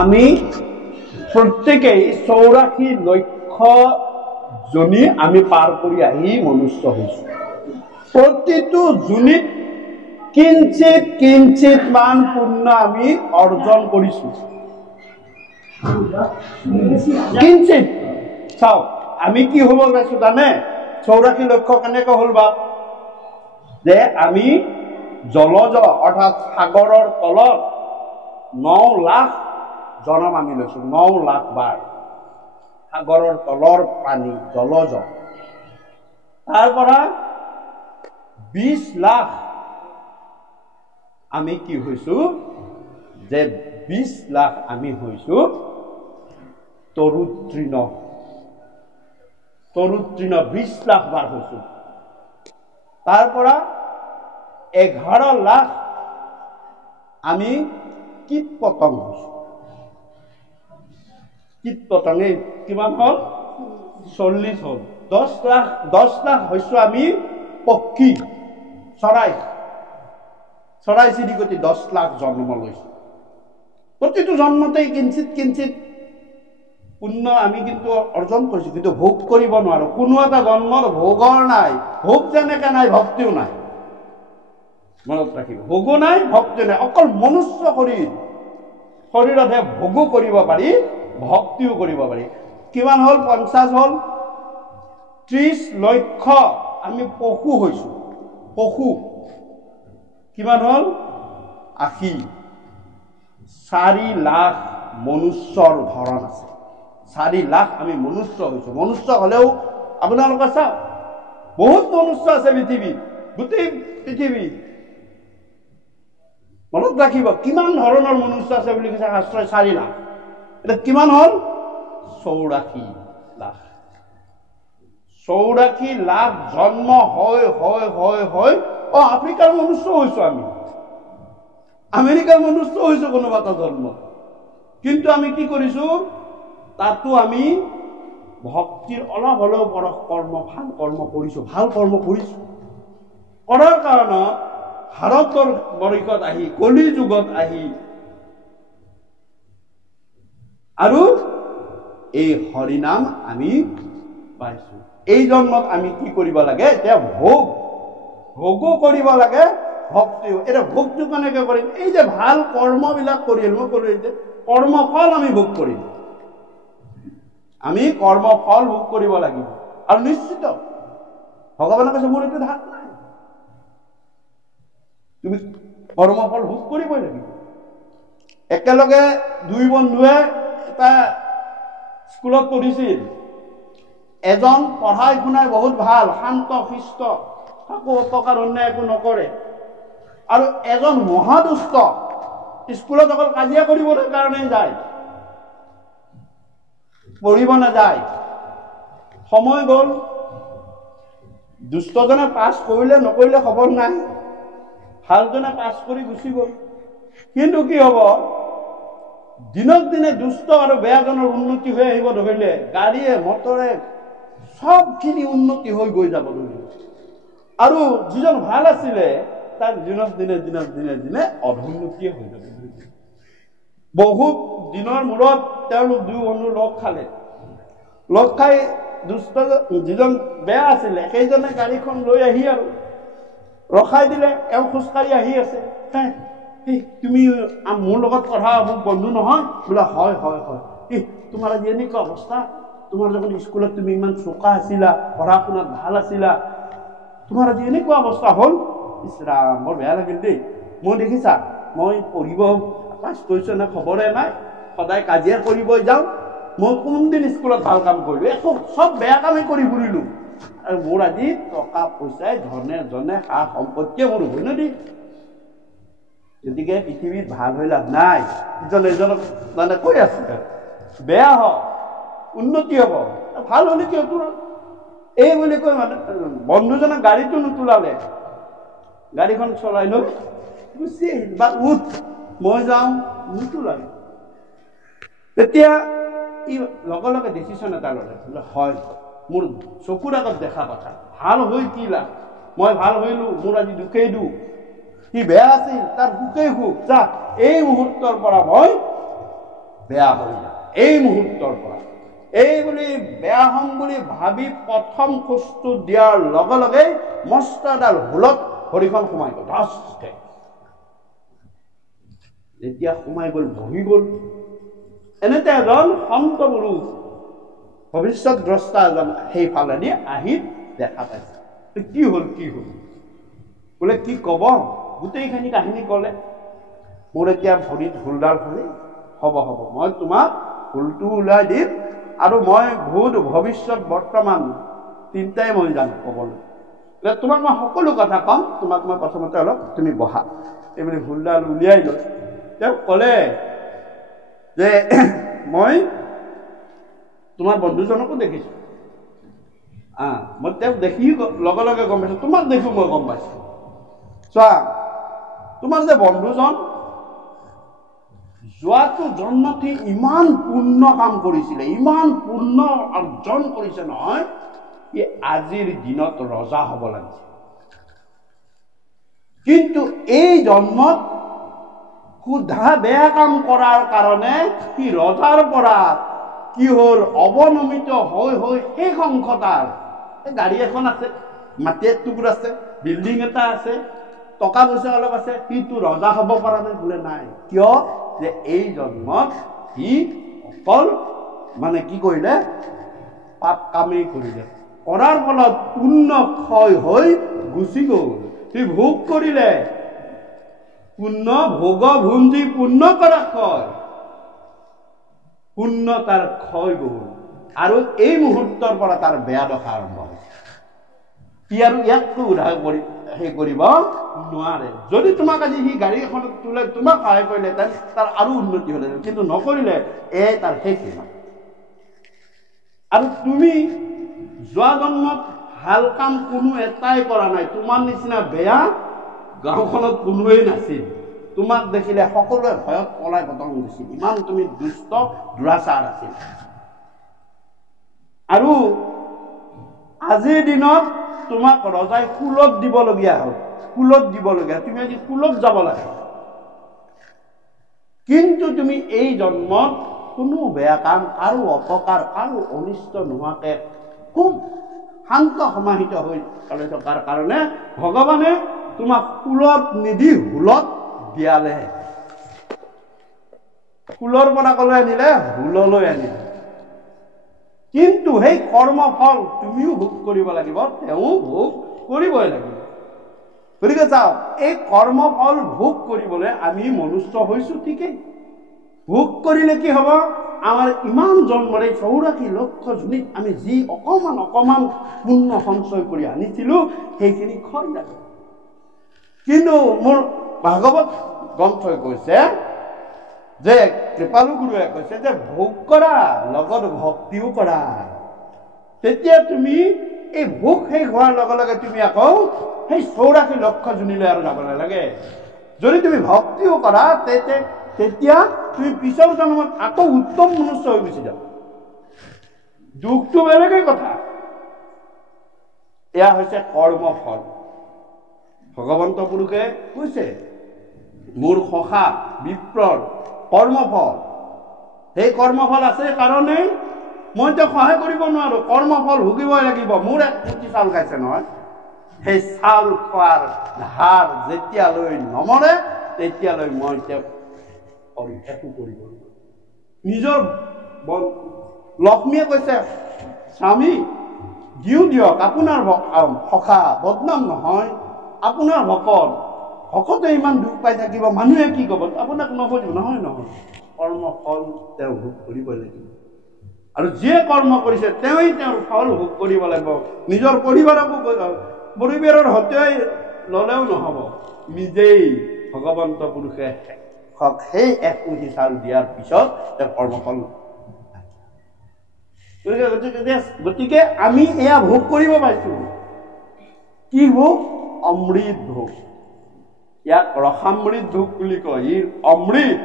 আমি প্ৰত্যেকেই 84 লক্ষ জনী আমি পাৰ কৰি আহি মনুষ্য হৈছো। প্ৰতিটো জনীত কিঞ্চিত কিঞ্চিত মান পুণ্য আমি অৰ্জন কৰিছো। কিঞ্চিত চাওক আমি কি হ'ব পাইছো জানে? 84 লক্ষ কেনেকৈ হ'ল বা যে আমি জলজ অৰ্থাৎ সাগৰৰ তলত 9 লাখ জনম আমি লৈছো। 9 লাখ বাৰ সাগৰৰ তলৰ পানী জলজ। তাৰ পৰা 20 লাখ আমি কি হৈছো যে 20 লাখ আমি হৈছো তৰুতৃণ। 20 লাখ বাৰ হৈছো। তাৰ পৰা 11 লাখ আমি কীট পতংগ হৈছো। কীট পতংগে কিমান হল? 40 হল। 10 লাখ হৈছো আমি পক্ষী চৰাই চিৰিকটি 10 লাখ জন্ম লৈছো। প্ৰতিটো জন্মতেই কিঞ্চিত কিঞ্চিত পুণ্য আমি কিন্তু অৰ্জন কৰিছো, কিন্তু ভোগ কৰিব নোৱাৰো। কোনো এটা জন্মৰ ভোগৰ নাই। ভোগ যেনেকে নাই ভক্তিও নাই। মনত ৰাখিব, ভোগো নাই ভক্তি নাই। অকল মনুষ্য শৰীৰতহে ভোগো কৰিব পাৰি, ভক্তিও কৰিব পাৰি। কিমান হল? 50 হল। 30 লক্ষ আমি পশু হৈছো। পশু কিমান হল? 80। 4 লাখ মনুষ্যৰ ধৰণ আছে। 4 লাখ আমি মনুষ্য হৈছো। মনুষ্য হলেও আপোনালোকে চাওক বহুত মনুষ্য আছে পৃথিৱীত, গোটেই পৃথিৱীত। মনত ৰাখিব কিমান ধৰণৰ মনুষ্য আছে বুলি কৈছে শাস্ত্ৰই? 4 লাখ। এটা কিমান হল? 84 লাখ। 84 লাখ জন্ম হয় আফ্ৰিকাৰ মনুষ্য হৈছো আমি, আমেৰিকাৰ মনুষ্য হৈছো কোনোবা এটা জন্ম। কিন্তু আমি কি কৰিছো? তাতো আমি ভক্তিৰ অলপ হলেও কৰ্ম ভাল কৰ্ম কৰিছো, ভাল কৰ্ম কৰিছো। কৰাৰ কাৰণত ভাৰতৰ বৰ্ষত আহি কলি যুগত আহি আৰু এই হৰিনাম আমি পাইছো। এই জন্মত আমি কি কৰিব লাগে? এতিয়া ভোগো কৰিব লাগে, ভক্তিও। এটা ভোগটো কেনেকে কৰিম? এই যে ভাল কৰ্মবিলাক কৰিল, মই কলো যে কৰ্মফল আমি ভোগ কৰিম। আমি কৰ্মফল ভোগ কৰিব লাগিব। আৰু নিশ্চিত ভগৱানে কৈছে মোৰ এইটো ধাক নাই, তুমি কৰ্মফল ভোগ কৰিবই লাগিব। একেলগে 2 বন্ধুৱে এটা স্কুলত পঢ়িছিল। এজন পঢ়াই শুনাই বহুত ভাল, শান্ত শিষ্ট, কাকো অপকাৰ অন্যায় একো নকৰে। আৰু এজন মহাদুষ্ট, স্কুলত অকল কাজিয়া কৰিবলৈ কাৰণে যায়, পঢ়িব নাযায়। সময় গল, দুষ্টজনে পাছ কৰিলে নকৰিলে খবৰ নাই, ভালজনে পাছ কৰি গুচি গল। কিন্তু কি হব? দিনক দিনে দুষ্ট আৰু বেয়াজনৰ উন্নতি হৈ আহিব ধৰিলে। গাড়ীয়ে মটৰে সবখিনি উন্নতি হৈ গৈ যাব ধৰিলে। আৰু যিজন ভাল আছিলে তাৰ দিনক দিনে অধোন্নতিয়ে হৈ যাব। বহুত দিনৰ মূৰত তেওঁলোক 2 বন্ধু লগ খালে। লগ খাই দুষ্ট যিজন বেয়া আছিলে সেইজনে গাড়ীখন লৈ আহি আৰু ৰখাই দিলে। এওঁ খোজকাঢ়ি আহি আছে। তুমি মোৰ লগত পঢ়া মোৰ বন্ধু নহয়? বোলে হয়। তোমাৰ আজি এনেকুৱা অৱস্থা, তোমাৰ যখন স্কুলত তুমি ইমান চোকা আছিলা, পঢ়া শুনাত ভাল আছিলা, তোমাৰ আজি এনেকুৱা অৱস্থা হল। ইছৰাম, বৰ বেয়া লাগিল দেই। মই দেখিছা, মই পঢ়িব পাছ কৰিছো নে খবৰে নাই, সদায় কাজিয়া কৰিবই যাওঁ। মই কোনদিন স্কুলত ভাল কাম কৰিলো? একো সব বেয়া কামেই কৰি ফুৰিলো। আৰু মোৰ আজি টকা পইচাই ধনে জনে সা সম্পত্তিয়ে মোৰ উভৈনদী। গতিকে পৃথিৱীত ভাল হৈ লাভ নাই। ইজনে ইজনক মানে কৈ আছে বেয়া হওক, উন্নতি হব, ভাল হলে কিয় তোৰ এই বুলি কৈ মানে বন্ধুজনে গাড়ীটো নুতোলালে, গাড়ীখন চলাই লৈ গুচি আহিল। বা উঠ মই যাওঁ, নুতোলালে। তেতিয়া ই লগে লগে ডিচিশ্যন এটা ল'লে বোলে হয় মোৰ চকুৰ আগত দেখা কথা ভাল হৈ কি লাভ মই ভাল হইলো মোৰ আজি দুখেই দুখ সি বেয়া আছিল তাৰ সুখেই সুখ যা এই মুহূৰ্তৰ পৰা মই বেয়া হৈ যাম এই মুহূৰ্তৰ পৰা এই বুলি বেয়া হম বুলি ভাবি প্ৰথম খোজটো দিয়াৰ লগে লগে মস্ত এডাল হুলত ভৰিখন সোমাই গ'ল ধচকে যেতিয়া সোমাই গ'ল বহি গ'ল এনেতে এজন সন্ত পুৰুষ ভৱিষ্যত দ্ৰষ্টা এজন সেইফালেদি আহি দেখা পাইছে কি হ'ল বোলে কি ক'ব গোটেইখিনি কাহিনী ক'লে মোৰ এতিয়া ভৰিত হুলডাল ভৰি হ'ব মই তোমাক হুলটো ওলাই দিম আৰু মই ভূত ভৱিষ্যত বৰ্তমান তিনিটাই মই জানো ক'বলৈ তোমাক মই সকলো কথা ক'ম তোমাক মই প্ৰথমতে অলপ তুমি বহা এইবুলি হুলডাল উলিয়াই লৈ তেওঁ ক'লে যে মই তোমাৰ বন্ধুজনকো দেখিছোঁ মই তেওঁক দেখি লগে লগে গম পাইছোঁ তোমাক দেখো মই গম পাইছোঁ চোৱা তোমাৰ যে বন্ধুজন যোৱাটো জন্মত ইমান পূৰ্ণ কাম কৰিছিলে ইমান পূৰ্ণ অৰ্জন কৰিছে নহয় ই আজিৰ দিনত ৰজা হ'ব লাগিছে কিন্তু এই জন্মত সুধা বেয়া কাম কৰাৰ কাৰণে সি ৰজাৰ পৰা কি হ'ল অৱনমিত হৈ শেষ অংশ তাৰ গাড়ী এখন আছে মাটি এক টুকুৰা আছে বিল্ডিং এটা আছে টকা পইচা অলপ আছে সিটো ৰজা হ'ব পৰা নাই বোলে নাই কিয় যে এই জন্মত সি অকল মানে কি কৰিলে পাপ কামেই কৰিলে কৰাৰ ফলত পূৰ্ণ ক্ষয় হৈ গুচি গ'ল সি ভোগ কৰিলে পূৰ্ণ ভোগ ভুঞ্জি পূৰ্ণ কৰা ক্ষয় পূৰ্ণ তাৰ ক্ষয় গ'ল আৰু এই মুহূৰ্তৰ পৰা তাৰ বেয়া দশা আৰম্ভ হৈছে সি আৰু ইয়াকতো উদ্ধাৰ কৰিব নোৱাৰে যদি তোমাক আজি সি গাড়ী এখনত তোলে তোমাক সহায় কৰিলে তাৰ আৰু উন্নতি হ'লে কিন্তু নকৰিলে তাৰ শেষ ইমান আৰু তুমি যোৱা জন্মত ভাল কাম কোনো এটাই কৰা নাই তোমাৰ নিচিনা বেয়া গাঁওখনত কোনোৱেই নাছিল তোমাক দেখিলে সকলোৱে ভয়ত পলাই পতং দিছিল ইমান তুমি দুষ্ট দুৰাচাৰ আছিল আৰু আজিৰ দিনত তোমাক ৰজাই কুলত দিবলগীয়া হ'ল তুমি আজি কুলত যাব লাগে কিন্তু তুমি এই জন্মত কোনো বেয়া কাম কাৰো অপকাৰ কাৰো অনিষ্ট নোহোৱাকে খুব শান্ত সমাহিত হৈ চলি থকাৰ কাৰণে ভগৱানে তোমাক কুলত নিদি হুলত দিয়ালে কুলৰ পৰা কলৈ আনিলে হুললৈ আনিলে কিন্তু সেই কৰ্মফল তুমিও ভোগ কৰিব লাগিব তেওঁ ভোগ কৰিবই লাগিব গতিকে চাওক এই কৰ্মফল ভোগ কৰিবলৈ আমি মনুষ্য হৈছোঁ ঠিকেই ভোগ কৰিলে কি হ'ব আমাৰ ইমান জন্মৰে 84 লক্ষ জনীত আমি যি অকমান পুণ্য সঞ্চয় কৰি আনিছিলোঁ সেইখিনি ক্ষয় যাব কিন্তু মোৰ ভাগৱত গ্ৰন্থই কৈছে যে কৃপালু গুৰুৱে কৈছে যে ভোগ কৰা লগত ভক্তিও কৰা তেতিয়া তুমি এই ভোগ শেষ হোৱাৰ লগে লগে তুমি আকৌ সেই 84 লক্ষ জনীলৈ আৰু যাব নালাগে যদি তুমি ভক্তিও কৰা তেতিয়া তুমি পিছৰ জন্মত আকৌ উত্তম মনুষ্য হৈ গুচি যাবা দুখটো বেলেগেই কথা এয়া হৈছে কৰ্মফল ভগৱন্ত পুৰুষে কৈছে মোৰ সখা বিপ্ৰৰ কৰ্মফল সেই কৰ্মফল আছে কাৰণে মই তেওঁক সহায় কৰিব নোৱাৰো কৰ্মফল ভুগিবই লাগিব মোৰ এক পুতি চাউল খাইছে নহয় সেই চাউল খোৱাৰ ধাৰ যেতিয়ালৈ নমৰে তেতিয়ালৈ মই তেওঁক একো কৰিব নোৱাৰো নিজৰ লক্ষ্মীয়ে কৈছে স্বামী দিয়ক আপোনাৰ সখা বদনাম নহয় আপোনাৰ ভকতে ইমান দুখ পাই থাকিব মানুহে কি ক'ব আপোনাক নকৰিব নহয় কৰ্মফল তেওঁ ভোগ কৰিবই লাগিব আৰু যিয়ে কৰ্ম কৰিছে তেওঁই তেওঁৰ ফল ভোগ কৰিব লাগিব নিজৰ পৰিবাৰৰ সৈতে ল'লেও নহ'ব নিজেই ভগৱন্ত পুৰুষে সেই এক মুঠি চাউল দিয়াৰ পিছত তেওঁৰ কৰ্মফল গতিকে আমি এয়া ভোগ কৰিব পাইছো কি ভোগ অমৃত ভোগ ইয়াক ৰসামৃত ভোগ বুলি কয় ই অমৃত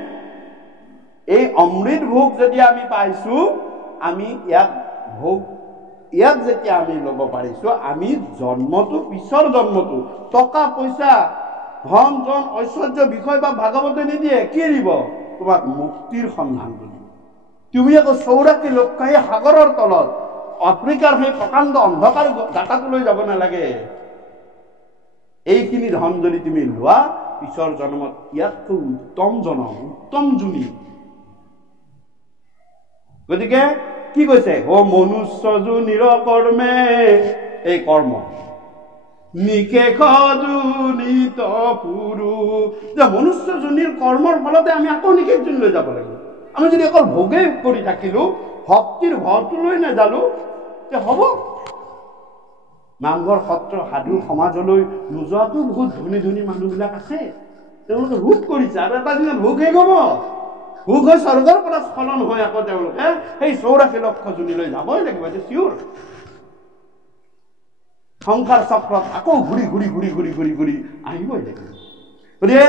এই অমৃত ভোগ যদি আমি পাইছো, আমি ইয়াক যেতিয়া আমি ল'ব পাৰিছো, আমি জন্মটো পিছৰ জন্মটো টকা পইচা ধন জন ঐশ্বৰ্য বিষয় বা ভাগৱতে নিদিয়ে। কি দিব? তোমাক মুক্তিৰ সন্ধান দিব। তুমি আকৌ 84 লক্ষ সেই সাগৰৰ তলত আফ্ৰিকাৰ সেই প্ৰকাণ্ড অন্ধকাৰ জাকাটোলৈ যাব নালাগে। এইখিনি ধন যদি তুমি লোৱা, পিছৰ জন্মত ইয়াতকৈ উত্তম জনম, উত্তম জুনি। গতিকে কি কৈছে? ও মনুষ্য জুনিৰ কৰ্মে, এই কৰ্ম নিকেশ জুনিত পুৰু, যে মনুষ্য জুনিৰ কৰ্মৰ ফলতে আমি আকৌ নিকেশ জুনিলৈ যাব লাগিব। আমি যদি অকল ভোগে কৰি থাকিলো, ভক্তিৰ ভৰটোলৈ নাজালো, তে হ'ব। নামঘৰ সত্ৰ সাধু সমাজলৈ নোযোৱাটো বহুত ধনী ধনী মানুহবিলাক আছে, তেওঁলোকে ভোগ কৰিছে, আৰু এটা দিনত ভোগ শেষ হ'ব। ভোগ হৈ স্বৰ্গৰ পৰা স্খলন হয়, আকৌ তেওঁলোকে সেই 84 লক্ষ জুনিলৈ যাবই লাগিব, এইটো চিঞৰ। সংসাৰ চক্ৰত আকৌ ঘূৰি ঘূৰি ঘূৰি ঘূৰি ঘূৰি ঘূৰি আহিবই লাগিব। গতিকে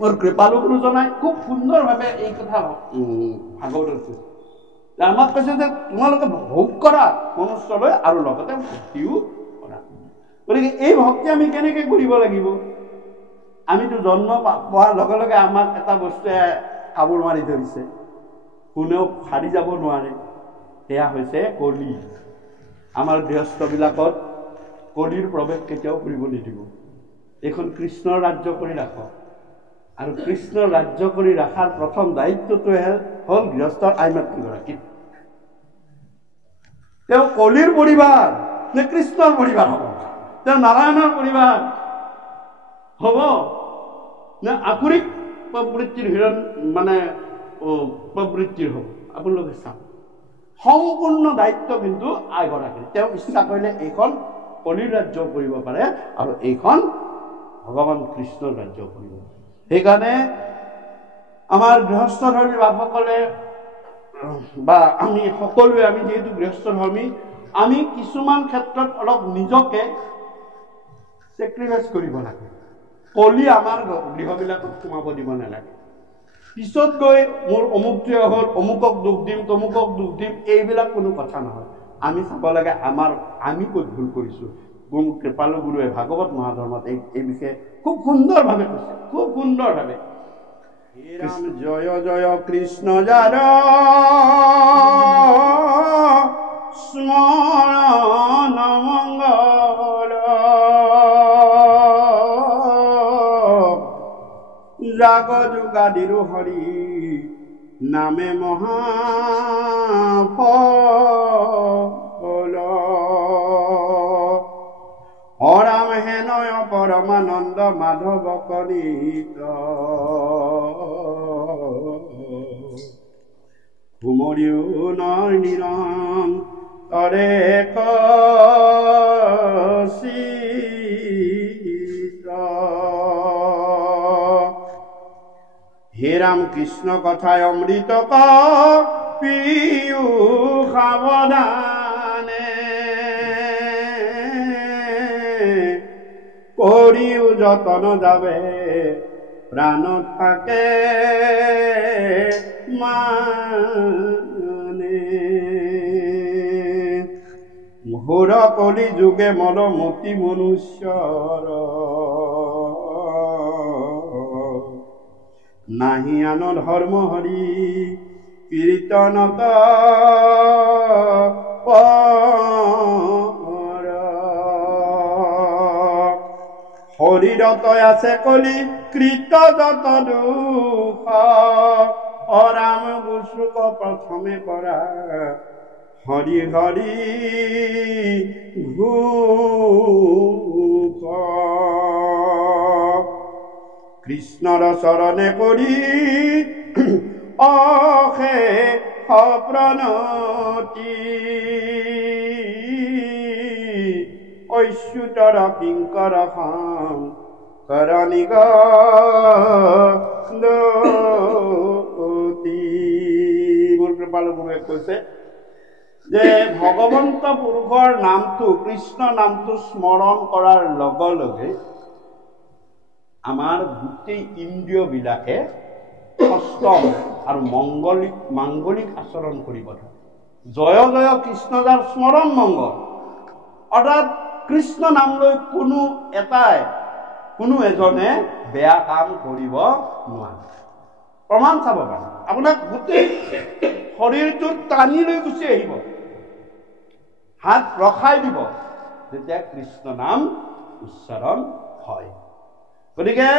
মোৰ কৃপালু গুৰুজনাই খুব সুন্দৰভাৱে এই কথা ভাগৱতত কৈছে। আমাক কৈছে যে তোমালোকে ভোগ কৰা মনুষ্যলৈ, আৰু লগতে ভক্তিও কৰা। গতিকে এই ভক্তি আমি কেনেকে কৰিব লাগিব? আমিতো জন্ম পোৱাৰ লগে লগে আমাক এটা বস্তুৱে কামোৰ মাৰি ধৰিছে, কোনেও সাৰি যাব নোৱাৰে। সেয়া হৈছে কলি। আমাৰ গৃহস্থবিলাকত কলিৰ প্ৰৱেশ কেতিয়াও কৰিব নিদিব। এইখন কৃষ্ণৰ ৰাজ্য কৰি ৰাখক, আৰু কৃষ্ণৰ ৰাজ্য কৰি ৰখাৰ প্ৰথম দায়িত্বটোৱে হ'ল গৃহস্থৰ আইমাতৃগৰাকী। তেওঁ কলিৰ পৰিবাৰ নে কৃষ্ণৰ পৰিবাৰ হ'ব? তেওঁ নাৰায়ণৰ পৰিবাৰ হ'ব নে আকুৰিক প্ৰবৃত্তিৰ প্ৰবৃত্তিৰ হ'ব? আপোনালোকে চাওক, সম্পূৰ্ণ দায়িত্ব কিন্তু আইগৰাকীৰ। তেওঁ ইচ্ছা কৰিলে এইখন কলিৰ ৰাজ্য কৰিব পাৰে, আৰু এইখন ভগৱান কৃষ্ণৰ ৰাজ্য কৰিব। সেইকাৰণে আমাৰ গৃহস্থধৰ্মী বাপসকলে বা আমি সকলোৱে, আমি যিহেতু গৃহস্থধৰ্মী, আমি কিছুমান ক্ষেত্ৰত অলপ নিজকে চেক্ৰিফাইচ কৰিব লাগে। কলি আমাৰ গৃহবিলাকত সোমাব দিব নালাগে। পিছত গৈ মোৰ অমুকটোৱে হ'ল, অমুকক দুখ দিম, তমুকক দুখ দিম, এইবিলাক কোনো কথা নহয়। আমি চাব লাগে আমি ক'ত ভুল কৰিছোঁ। কৃপালু গুৰুৱে ভাগৱত মহাধৰ্মত এই বিষয়ে খুব সুন্দৰভাৱে কৈছে, খুব সুন্দৰভাৱে। ৰাম জয় জয় কৃষ্ণ যাৰ স্মৰণ মঙ্গল, জাগ যোগাদিৰ হৰি নামে মহাফল। অৰাম হেনয় পৰমানন্দ মাধৱ কলিত, কুমৰিও নিৰম তৰে কচিত। হে ৰাম কৃষ্ণ কথায় অমৃত পিয়ু সাৱধানে, কৰিও যতন যাবে প্ৰাণ থাকে মানে। ঘোৰ কলি যুগে মলমতি মনুষ্যৰ, নাহি আন ধৰ্ম হৰি কীৰ্তনত শৰীৰত আছে কলি কৃত যত দুখ, অৰাম গোচুক প্ৰথমে কৰা হৰি হৰি ঘোষ। কৃষ্ণৰ চৰণে কৰি অশেষ প্ৰণতি, ঐশ্বতৰ কিংকৰ শংকৰণী গতি। মোৰ কৃপালু গুৰুৱে কৈছে যে ভগৱন্ত পুৰুষৰ নামটো, কৃষ্ণ নামটো স্মৰণ কৰাৰ লগে লগে আমাৰ গোটেই ইন্দ্ৰিয়বিলাকে সষ্টম আৰু মাংগলিক আচৰণ কৰিব ধৰে। জয় জয় কৃষ্ণ যাৰ স্মৰণ মংগল, অৰ্থাৎ কৃষ্ণ নাম লৈ কোনো এজনে বেয়া কাম কৰিব নোৱাৰে। প্ৰমাণ চাব পাৰে, আপোনাক গোটেই শৰীৰটো টানি লৈ গুচি আহিব, হাত ৰখাই দিব যেতিয়া কৃষ্ণ নাম উচ্চাৰণ হয়। গতিকে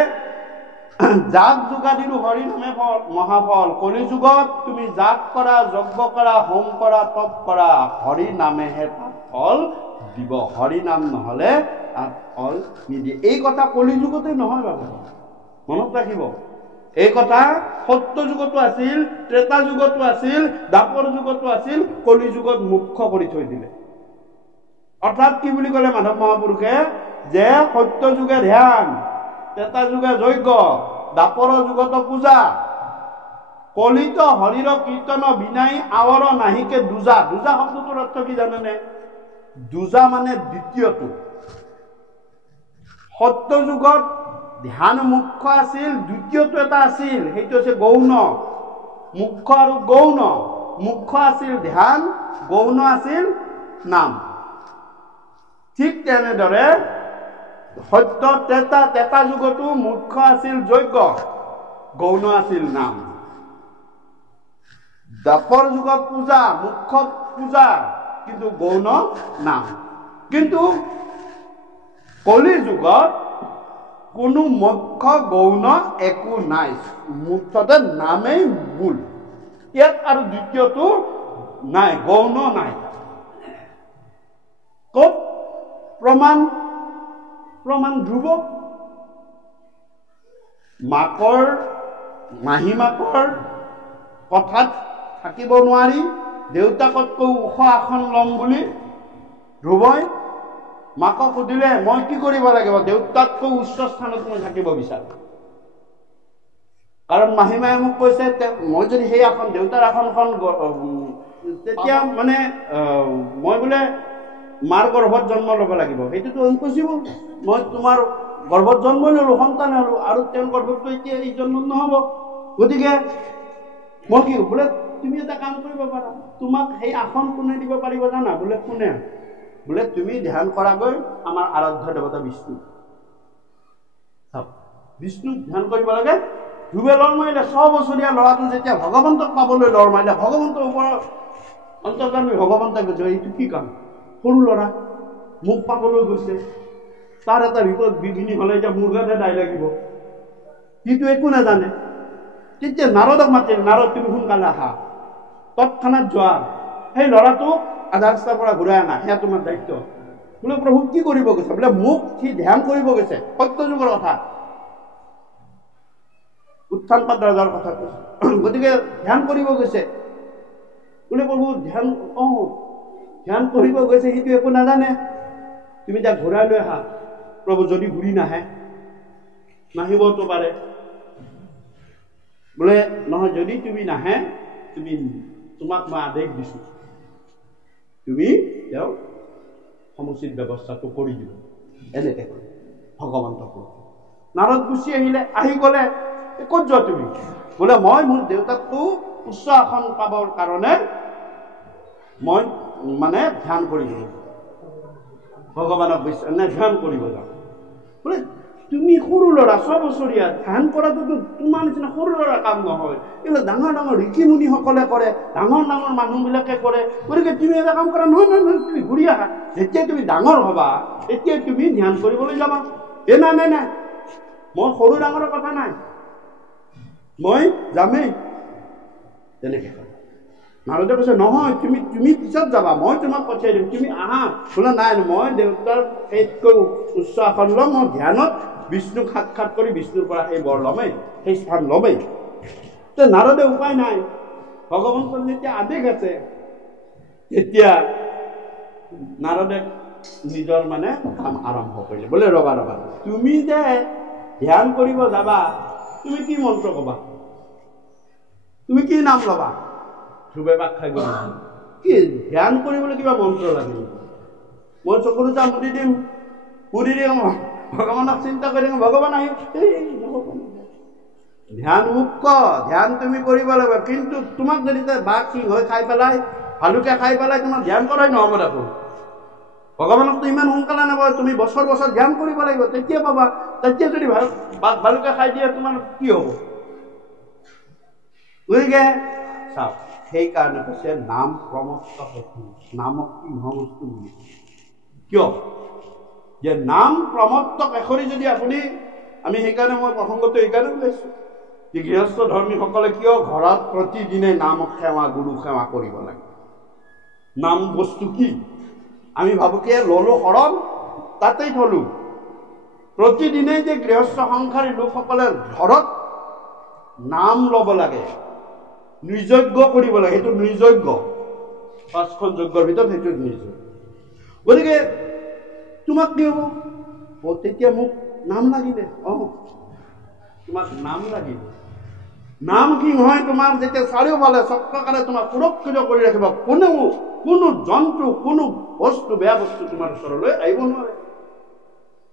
যাগ যোগাদিৰো হৰি নামে মহাফল, কলি যুগত তুমি যাগ কৰা, যজ্ঞ কৰা, হোম কৰা, তপ কৰা, হৰি নামেহে তাত ফল দিব, হৰি নাম নহলে তাত ফল নিদিয়ে। এই কথা কলি যুগতে নহয় বাবু, মনত ৰাখিব। এই কথা সত্য যুগতো আছিল, ত্ৰেতা যুগতো আছিল, দ্বাপৰ যুগতো আছিল, কলি যুগত মুখ্য কৰি থৈ দিলে। অৰ্থাৎ কি বুলি ক'লে মাধৱ মহাপুৰুষে, যে সত্য যুগে ধ্যান, ত্ৰেতা যুগে যজ্ঞ, দ্বাপৰ যুগত পূজা, কলিত হৰিৰ কীৰ্তন বিনাই আৱৰ নাহিকে দুজা। দুজা শব্দটোৰ অৰ্থ কি জানেনে? দুজা মানে দ্বিতীয়টো। সত্য যুগত ধ্যান মুখ্য আছিল, দ্বিতীয়টো এটা আছিল, সেইটো হৈছে গৌণ। মুখ্য আৰু গৌণ, মুখ্য আছিল ধ্যান, গৌণ আছিল নাম। ঠিক তেনেদৰে সত্য ত্ৰেতা যুগতো মুখ্য আছিল যজ্ঞ, গৌণ আছিল নাম। দ্বাপৰ যুগত পূজা, মুখ্য পূজা, কিন্তু গৌণ নাম। কিন্তু কলি যুগত কোনো মুখ্য গৌণ একো নাই, মুঠতে নামেই মূল। ইয়াত আৰু দ্বিতীয়টো নাই, গৌণ নাই। ক'ত প্ৰমাণ? ধ্ৰুৱ। মাহী মাকৰ কথাত থাকিব নোৱাৰি, দেউতাকতকৈ ওখ আসন ল'ম বুলি ধ্ৰুৱই মাকক সুধিলে, মই কি কৰিব লাগিব? দেউতাককৈ উচ্চ স্থানত মই থাকিব বিচাৰো। কাৰণ মাহীমায়ে মোক কৈছে, মই যদি সেই আসন, দেউতাৰ আসনখন, তেতিয়া মানে মই বোলে মাৰ গৰ্ভত জন্ম ল'ব লাগিব। সেইটোতো ইম্পচিবল। মই তোমাৰ গৰ্ভত জন্ম ল'লো, সন্তান হ'লো, আৰু তেওঁৰ গৰ্ভতটো এতিয়া এই জন্ম নহ'ব। গতিকে মই কি বোলে, তুমি এটা কাম কৰিব পাৰা, তোমাক সেই আসন কোনে দিব পাৰিব জানা? বোলে কোনে? বোলে তুমি ধ্যান কৰাগৈ আমাৰ আৰাধ্য দেৱতা বিষ্ণু। বিষ্ণুক ধ্যান কৰিব লাগে। ধ্ৰুৱে লৰ মাৰিলে, 6 বছৰীয়া ল'ৰাটো যেতিয়া ভগৱন্তক পাবলৈ লৰ মাৰিলে, ভগৱন্তৰ ওপৰত অন্তৰ্যামী ভগৱন্তক কৈছে, এইটো কি কাম? সৰু ল'ৰা মোক পাবলৈ গৈছে, তাৰ এটা বিপদ বিঘিনি হ'লে এতিয়া মোৰ গাতে দায় লাগিব, সিটো একো নাজানে। তেতিয়া নাৰদক মাতিল, নাৰদ তুমি সোনকালে আহা, তৎক্ষণাত যোৱা, সেই ল'ৰাটোক আধা ৰাস্তাৰ পৰা ঘূৰাই আনা, সেয়া তোমাৰ দায়িত্ব। বোলে প্ৰভু কি কৰিব গৈছে? বোলে মোক সি ধ্যান কৰিব গৈছে। সত্য যুগৰ কথা, উত্থানপাদ ৰাজাৰ কথা কৈছে। গতিকে ধ্যান কৰিব গৈছে। বোলে প্ৰভু ধ্যান কৰিব গৈছে, সিটো একো নাজানে, তুমি তাক ঘূৰাই লৈ আহা। প্ৰভু যদি ঘূৰি নাহিবতো পাৰে। বোলে নহয়, যদি তুমি নাহে, তোমাক মই আদেশ দিছো, তুমি তেওঁ সমুচিত ব্যৱস্থাটো কৰি দিব। এনেকে ভগৱন্তক নাৰদ গুচি আহিলে, আহি গ'লে, ক'ত যোৱা তুমি? বোলে মই মোৰ দেউতাকটো উচ্চ আসন পাবৰ কাৰণে মই মানে ধ্যান কৰিব, ভগৱানক ধ্যান কৰিব যাওঁ। বোলে তুমি সৰু ল'ৰা, 6 বছৰীয়া, ধ্যান কৰাটোতো তোমাৰ নিচিনা সৰু ল'ৰা কাম নহয়। এইবিলাক ডাঙৰ ডাঙৰ ঋষি মুনিসকলে কৰে, ডাঙৰ ডাঙৰ মানুহবিলাকে কৰে। গতিকে তুমি এটা কাম কৰা, নহয়, তুমি ঘূৰি আহা। যেতিয়া তুমি ডাঙৰ হবা, তেতিয়া তুমি ধ্যান কৰিবলৈ যাবা। নাই, মই সৰু ডাঙৰৰ কথা নাই, মই যামেই। তেনেকে নাৰদে কৈছে, নহয় তুমি পিছত যাবা, মই তোমাক পঠিয়াই দিম, তুমি আহা। বোলে নাই, মই দেউতাৰ সেইতকৈ উচ্চ আসন ল'ম, মই ধ্যানত বিষ্ণুক সাক্ষাৎ কৰি বিষ্ণুৰ পৰা সেই বৰ ল'মেই, সেই স্থান ল'মেই। নাৰদে উপায় নাই, ভগৱন্তৰ যেতিয়া আদেশ আছে, তেতিয়া নাৰদে নিজৰ মানে কাম আৰম্ভ কৰিলে। বোলে ৰবা, তুমি যে ধ্যান কৰিব যাবা, তুমি কি মন্ত্ৰ কবা? তুমি কি নাম ল'বা? ধ্ৰুৱে বাক খাই গ'ল, কি ধ্যান কৰিবলৈ কিবা মন্ত্ৰ লাগে? মই চকুৰ এটা মুদি দিম, ভগৱানক চিন্তা কৰি ভগৱান আহি ধ্যান মুখ্য, ধ্যান তুমি কৰিব লাগিব। কিন্তু তোমাক যদি বাঘ সিংহ খাই পেলাই, ভালুকে খাই পেলাই তোমাক ধ্যান কৰাই নহ'ব দেখোন। ভগৱানকতো ইমান সোনকালে নাপায়, তুমি বছৰ বছৰ ধ্যান কৰিব লাগিব, তেতিয়া পাবা। তেতিয়া যদি বাঘ ভালুকে খাই দিয়ে তোমাৰ কি হ'ব? গতিকে চাওক, সেইকাৰণে কৈছে নাম প্ৰমত্ত হেতু। নামক সিংহ বস্তু বুলি। কিয়? যে নাম প্ৰমত্ত কেশৰী যদি আপুনি, আমি সেইকাৰণে মই প্ৰসংগটো এইকাৰণে ওলাইছোঁ যে গৃহস্থ ধৰ্মীসকলে কিয় ঘৰত প্ৰতিদিনে নাম সেৱা, গুৰু সেৱা কৰিব লাগে। নাম বস্তু কি? আমি ভাবোঁ কি ল'লো শৰণ, তাতেই থলোঁ। প্ৰতিদিনেই যে গৃহস্থ সংসাৰী লোকসকলে ঘৰত নাম ল'ব লাগে, নৃযজ্ঞ কৰিব লাগে, সেইটো নৃযজ্ঞ। 5খন যজ্ঞৰ ভিতৰত সেইটো নৃযজ্ঞ। গতিকে তোমাক কি হ'ব? তেতিয়া মোক নাম লাগিলে, তোমাক নাম লাগিলে। নাম কি নহয়? তোমাৰ যেতিয়া চাৰিওফালে চক্ৰকাৰে তোমাক সুৰক্ষিত কৰি ৰাখিব, কোনো জন্তু, কোনো বস্তু, বেয়া বস্তু তোমাৰ ওচৰলৈ আহিব নোৱাৰে।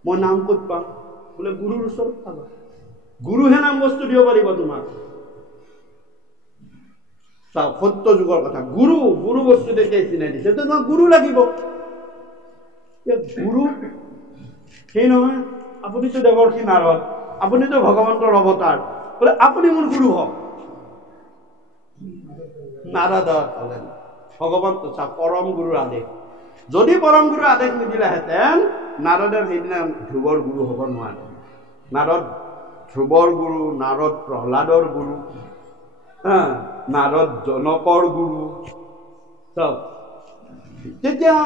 মই নাম ক'ত পাম? বোলে গুৰুৰ ওচৰত পাবা। গুৰুহে নাম বস্তু দিব পাৰিব তোমাক। চাওক, সত্য যুগৰ কথা। গুৰু বস্তু তেতিয়া চিনাই দিছে, তোমাক গুৰু লাগিব। গুৰু সেই নহয়, আপুনিতো দেৱৰ্ষি নাৰদ, আপুনিতো ভগৱন্তৰ অৱতাৰ, বোলে আপুনি মোৰ গুৰু হওক। নাৰদ ক'লে ভগৱন্ত চাওক, পৰম গুৰুৰ আদেশ। যদি পৰম গুৰুৰ আদেশ নিদিলেহেঁতেন নাৰদৰ সেইদিনা ধ্ৰুৱৰ গুৰু হ'ব নোৱাৰে। নাৰদ ধ্ৰুৱৰ গুৰু, নাৰদ প্ৰহ্লাদৰ গুৰু, নাৰদ জনকৰ গুৰু। চাওক, তেতিয়া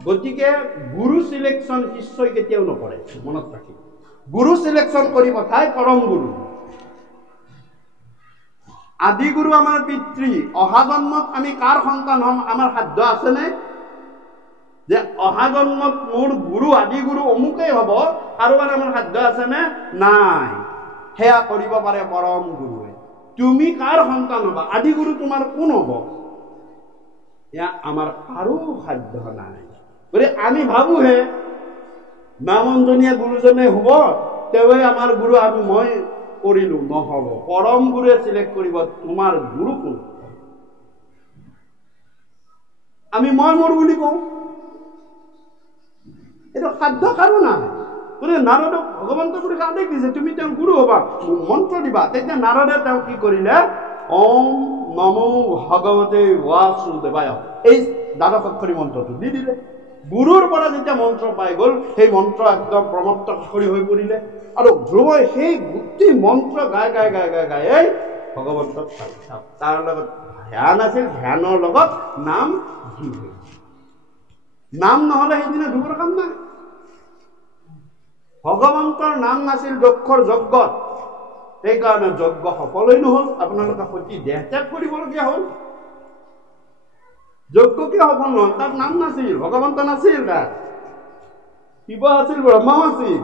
গতিকে গুৰু চিলেকশ্যন শিষ্যই কেতিয়াও নকৰে, মনত ৰাখিব। গুৰু চিলেকশ্যন কৰি পঠাই পৰম গুৰু। আদি গুৰু আমাৰ পিতৃ। অহা জন্মত আমি কাৰ সন্তান হ'ম আমাৰ সাধ্য আছেনে? যে অহা জন্মত মোৰ গুৰু, আদি গুৰু অমুকেই হ'ব, কাৰোবাৰ আমাৰ সাধ্য আছেনে? নাই। সেয়া কৰিব পাৰে পৰম গুৰুৱে। তুমি কাৰ সন্তান হ'বা, আদি গুৰু তোমাৰ কোন হ'ব, এয়া আমাৰ কাৰো সাধ্য নাই। গতিকে আমি ভাবোহে নামঞ্জনীয়া গুৰুজনে হ'ব, তেওঁৱে আমাৰ গুৰু, মই কৰিলো, নহ'ব। পৰম গুৰুৱে চিলেক্ট কৰিব তোমাৰ গুৰু কোন। আমি মই মোৰ বুলি কওঁ, এইটো সাধ্য কাৰো নাই। গতিকে নাৰদক ভগৱন্ত গুৰুক আদেশ দিছে, তুমি তেওঁৰ গুৰু হ'বা, মন্ত্ৰ দিবা। তেতিয়া নাৰদে তেওঁ কি কৰিলে? ওম নমো ভগৱতে বাসুদেৱায়, এই দ্বাদশ অক্ষৰী মন্ত্ৰটো দি দিলে। গুৰুৰ পৰা যেতিয়া মন্ত্ৰ পাই গ'ল, সেই মন্ত্ৰ একদম প্ৰমত্ত কেশৰী হৈ পৰিলে। আৰু ধ্ৰুৱই সেই গোটেই মন্ত্ৰ গাই ভগৱন্তক পালে। তাৰ লগত ধ্যান আছিল, ধ্যানৰ লগত নাম ঘূৰি গ'ল। নাম নহ'লে সেইদিনা ধ্ৰুৱৰ কাম নাই। ভগৱন্তৰ নাম নাছিল দক্ষৰ যজ্ঞত, সেইকাৰণে যজ্ঞ সফলেই নহ'ল। আপোনালোকে সতী দেহ ত্যাগ কৰিবলগীয়া হ'ল। যজ্ঞ কিয় সফল নহ'ল? তাত নাম নাছিল, ভগৱন্ত নাছিল, তাত শিৱ আছিল, ব্ৰহ্মাও আছিল,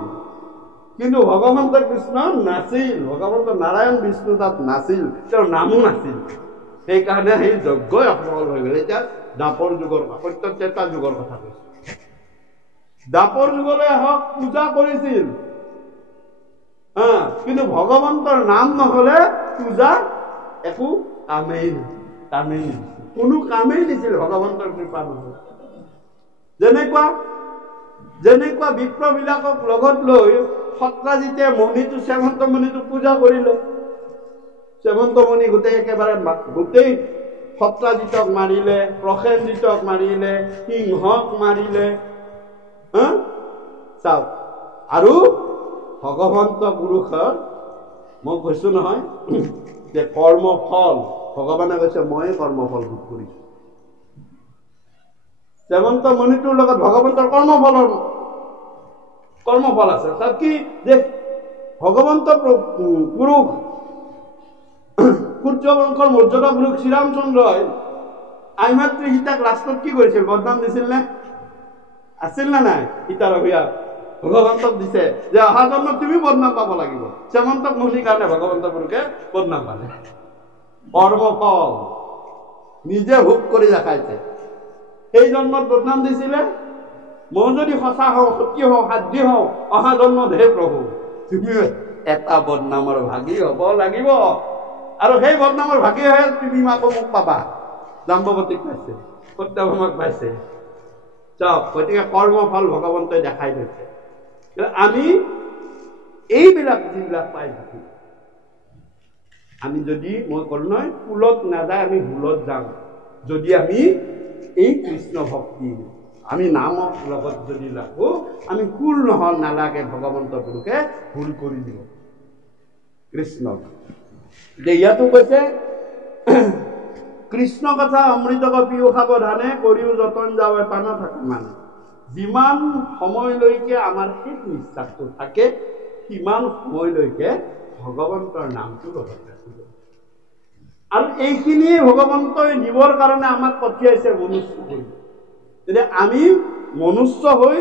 কিন্তু ভগৱন্ত কৃষ্ণ নাছিল। ভগৱন্ত নাৰায়ণ বিষ্ণু তাত নাছিল, তেওঁৰ নামো নাছিল। সেইকাৰণে সেই যজ্ঞই অসফল হৈ গ'ল। এতিয়া দ্বাপৰ যুগৰ সত্য ত্ৰেতা যুগৰ কথা কৈছো। দ্বাপৰ যুগলৈ আহক, পূজা কৰিছিল, কিন্তু ভগৱন্তৰ নাম নহ'লে পূজা একো কামেই কোনো কামেই দিছিল ভগৱন্তৰ কৃপা নহ'লে। যেনেকুৱা বিপ্ৰবিলাকক লগত লৈ সত্ৰাজিতে মণিটো, শ্যামন্ত মণিটো পূজা কৰিলে। শ্যামন্ত মণি গোটেই সত্ৰাজিতক মাৰিলে, প্ৰসেনজিতক মাৰিলে, সিংহক মাৰিলে। চাওক, আৰু ভগৱন্ত পুৰুষৰ মই কৈছো নহয় যে কৰ্মফল, ভগৱানে কৈছে ময়ে কৰ্মফল ভোগ কৰিছো। শ্যামন্ত মণিটোৰ লগত ভগৱন্তৰ কৰ্মফল আছে। তাত কি যে ভগৱন্ত পুৰুষ, সূৰ্য বংশৰ মৰ্যাদা পুৰুষ শ্ৰীৰামচন্দ্ৰই আইমাতৃ সীতাক লাষ্টত কি কৰিছিল? বদনাম দিছিল নে? আছিল নে নাই? সীতাৰ অভিয়াত ভগৱন্তক দিছে যে অহা জন্মত তুমি বদনাম পাব লাগিব। শ্যামন্তক মণিৰ কাৰণে ভগৱন্ত পুৰুষে বদনাম পালে। কৰ্মফল নিজে ভোগ কৰি দেখাইছে। সেই জন্মত বদনাম দিছিলে, মই যদি সঁচা হওঁ, সত্য হওঁ, সাধ্য হওঁ, অহা জন্মত হে প্ৰভু তুমি এটা বদনামৰ ভাগি হ'ব লাগিব। আৰু সেই বদনামৰ ভাগি হৈ তুমি মাকো মোক পাবা। জাম্বৱতীক পাইছে, সত্যভামাক পাইছে। চাওক, গতিকে কৰ্মফল ভগৱন্তই দেখাই দিছে। আমি এইবিলাক যিবিলাক পাই থাকো, আমি যদি মই ক'লো নহয় কুলত নাযায় আমি ভুলত যাম। যদি আমি এই কৃষ্ণ ভক্তি আমি নামৰ লগত যদি লাগো, আমি কুল নহল নালাগে, ভগৱন্ত পুৰুষে ভুল কৰি দিব কৃষ্ণক। ইয়াতো কৈছে কৃষ্ণ কথা অমৃত পিও সাৱধানে কৰিও যতন যাৱে পানা থাকে। মানে যিমান সময়লৈকে আমাৰ শেষ নিশ্বাসটো থাকে, সিমান সময়লৈকে ভগৱন্তৰ নামটো লগত ৰাখিব। আৰু এইখিনিয়ে ভগৱন্তই দিবৰ কাৰণে আমাক পঠিয়াইছে মনুষ্য হৈ। তেতিয়া আমি মনুষ্য হৈ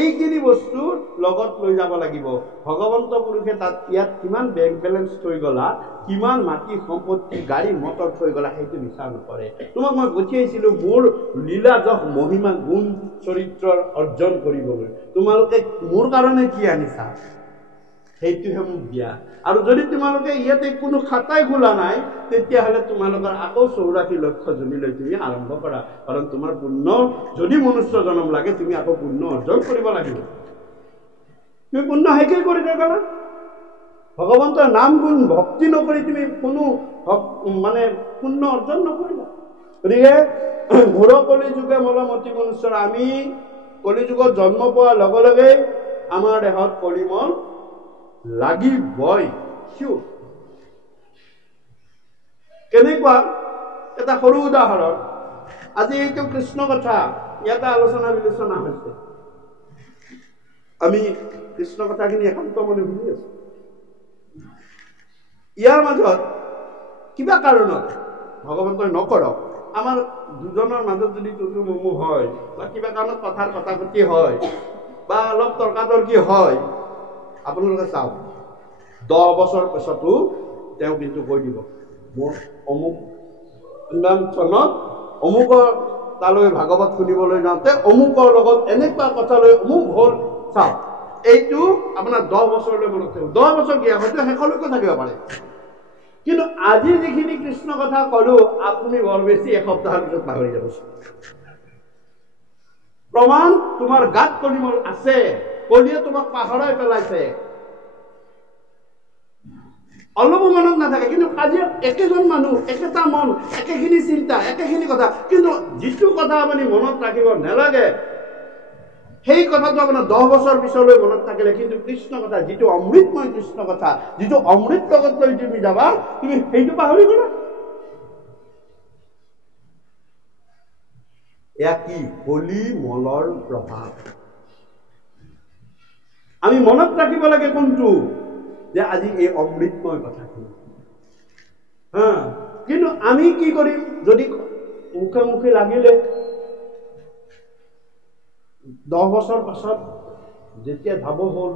এইখিনি বস্তু লগত লৈ যাব লাগিব। ভগৱন্ত পুৰুষে তাত ইয়াত কিমান বেংক বেলেঞ্চ থৈ গলা, কিমান মাটি সম্পত্তি গাড়ী মটৰ থৈ গলা, সেইটো বিচাৰ নকৰে। তোমাক মই পঠিয়াইছিলো মোৰ লীলা যশ মহিমা গুণ চৰিত্ৰৰ অৰ্জন কৰিবলৈ। তোমালোকে মোৰ কাৰণে কি আনিছা সেইটোহে মোক দিয়া। আৰু যদি তোমালোকে ইয়াতে কোনো খাতাই খোলা নাই, তেতিয়াহ'লে তোমালোকৰ আকৌ 84 লক্ষ জনীলৈ তুমি আৰম্ভ কৰা। কাৰণ তোমাৰ পুণ্য যদি মনুষ্য জন্ম লাগে, তুমি আকৌ পুণ্য অৰ্জন কৰিব লাগিব। তুমি পুণ্য শেষেই কৰি গলা। ভগৱন্তৰ নাম গুণ ভক্তি নকৰি তুমি কোনো মানে পুণ্য অৰ্জন নকৰিলা। গতিকে ঘোৰ কলি যুগে মলমতি মনুষ্যৰ, আমি কলিযুগত জন্ম পোৱাৰ লগে লগে আমাৰ দেহত কলিমল লাগিবই। কেনেকুৱা এটা সৰু উদাহৰণ, আজি এইটো কৃষ্ণ কথা ইয়াতে আলোচনা বিলোচনা হৈছে। আমি কৃষ্ণ কথাখিনি একান্ত মনে শুনি আছো। ইয়াৰ মাজত কিবা কাৰণত ভগৱন্তই নকৰক, আমাৰ দুজনৰ মাজত যদি তুতু মুমু হয়, বা কিবা কাৰণত কথাৰ কটাকটি হয়, বা অলপ তৰ্কাতৰ্কি হয়, আপোনালোকে চাওক 10 বছৰ পিছতো তেওঁ কিন্তু কৈ দিব মোৰ অমুক ইমান চনত অমুকৰ তালৈ ভাগৱত শুনিবলৈ যাওঁতে অমুকৰ লগত এনেকুৱা কথালৈ অমুক হ'ল। চাওক, এইটো আপোনাৰ 10 বছৰলৈ মনত থাকিব। 10 বছৰ কি হয়তো শেষলৈকে থাকিব পাৰে। কিন্তু আজি যিখিনি কৃষ্ণ কথা কলো, আপুনি বৰ বেছি এসপ্তাহৰ পিছত পাহৰি যাব। প্ৰমাণ তোমাৰ গাত কলিমল আছে, কলিয়ে তোমাক পাহৰাই পেলাইছে। অলপো মনত নাথাকে, কিন্তু আজি একেজন মানুহ, একেটা মন, একেখিনি চিন্তা, একেখিনি কথা, কিন্তু যিটো কথা আপুনি মনত ৰাখিব নালাগে, সেই কথাটো আপোনাৰ 10 বছৰ পিছলৈ মনত থাকিলে, কিন্তু কৃষ্ণ কথা যিটো অমৃতময় কৃষ্ণ কথা, যিটো অমৃত লগত লৈ তুমি যাবা, তুমি সেইটো পাহৰি গলা। এয়া কি কলি মলৰ প্ৰভাৱ। আমি মনত ৰাখিব লাগে কোনটো, যে আজি এই অমৃতময় কথাখিনি। কিন্তু আমি কি কৰিম, যদি মুখে মুখে লাগিলে 10 বছৰ পাছত যেতিয়া ভাব হ'ল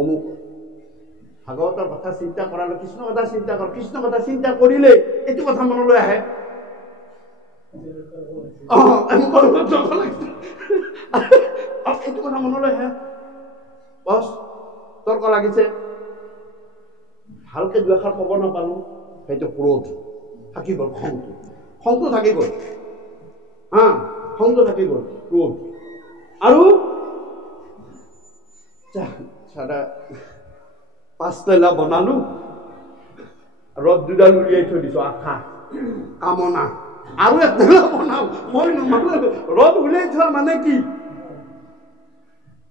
অমুক ভাগৱতৰ কথা চিন্তা কৰালে, কৃষ্ণ কথা চিন্তা কৰ, কৃষ্ণ কথা চিন্তা কৰিলে এইটো কথা মনলৈ আহে, এইটো কথা মনলৈ আহে, বছ তৰ্ক লাগিছে, ভালকে দুআষাৰ ক'ব নাপালো, সেইটো ক্ৰোধ থাকি গ'ল, খংটো থাকি গ'ল, খংটো থাকি গ'ল, ক্ৰোধ। আৰু 5 তলা বনালো, ৰদ দুডাল উলিয়াই থৈ দিছো, আশা কামনা, আৰু 1 তলা বনাম, মই নমানো। ৰদ উলিয়াই থোৱা মানে কি?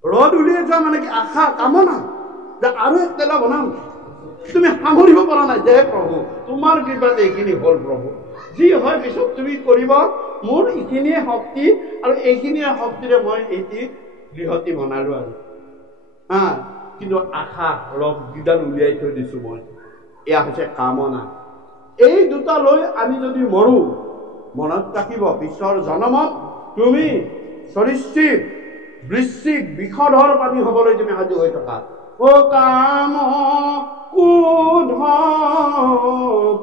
ৰদ উলিয়াই থোৱা মানে কি? আশা কামনা, যে আৰু 1 তলা বনাম। তুমি সামৰিব পৰা নাই যে প্ৰভু তোমাৰ কৃপাত এইখিনি হ'ল, প্ৰভু যি হয় পিছত তুমি কৰিব, মোৰ এইখিনিয়ে শক্তি, আৰু এইখিনিয়ে শক্তিৰে মই এইটি গৃহটি বনালো। আৰু কিন্তু আশা ৰদ দুডাল উলিয়াই থৈ দিছো মই, এয়া হৈছে কামনা। এই দুটা লৈ আমি যদি মৰো, মনত ৰাখিব পিছৰ জনমত তুমি সৰীসৃপ বৃশ্চিক বিষধৰ পানী হবলৈ তুমি সাজু হৈ থকা। ও কাম কুধ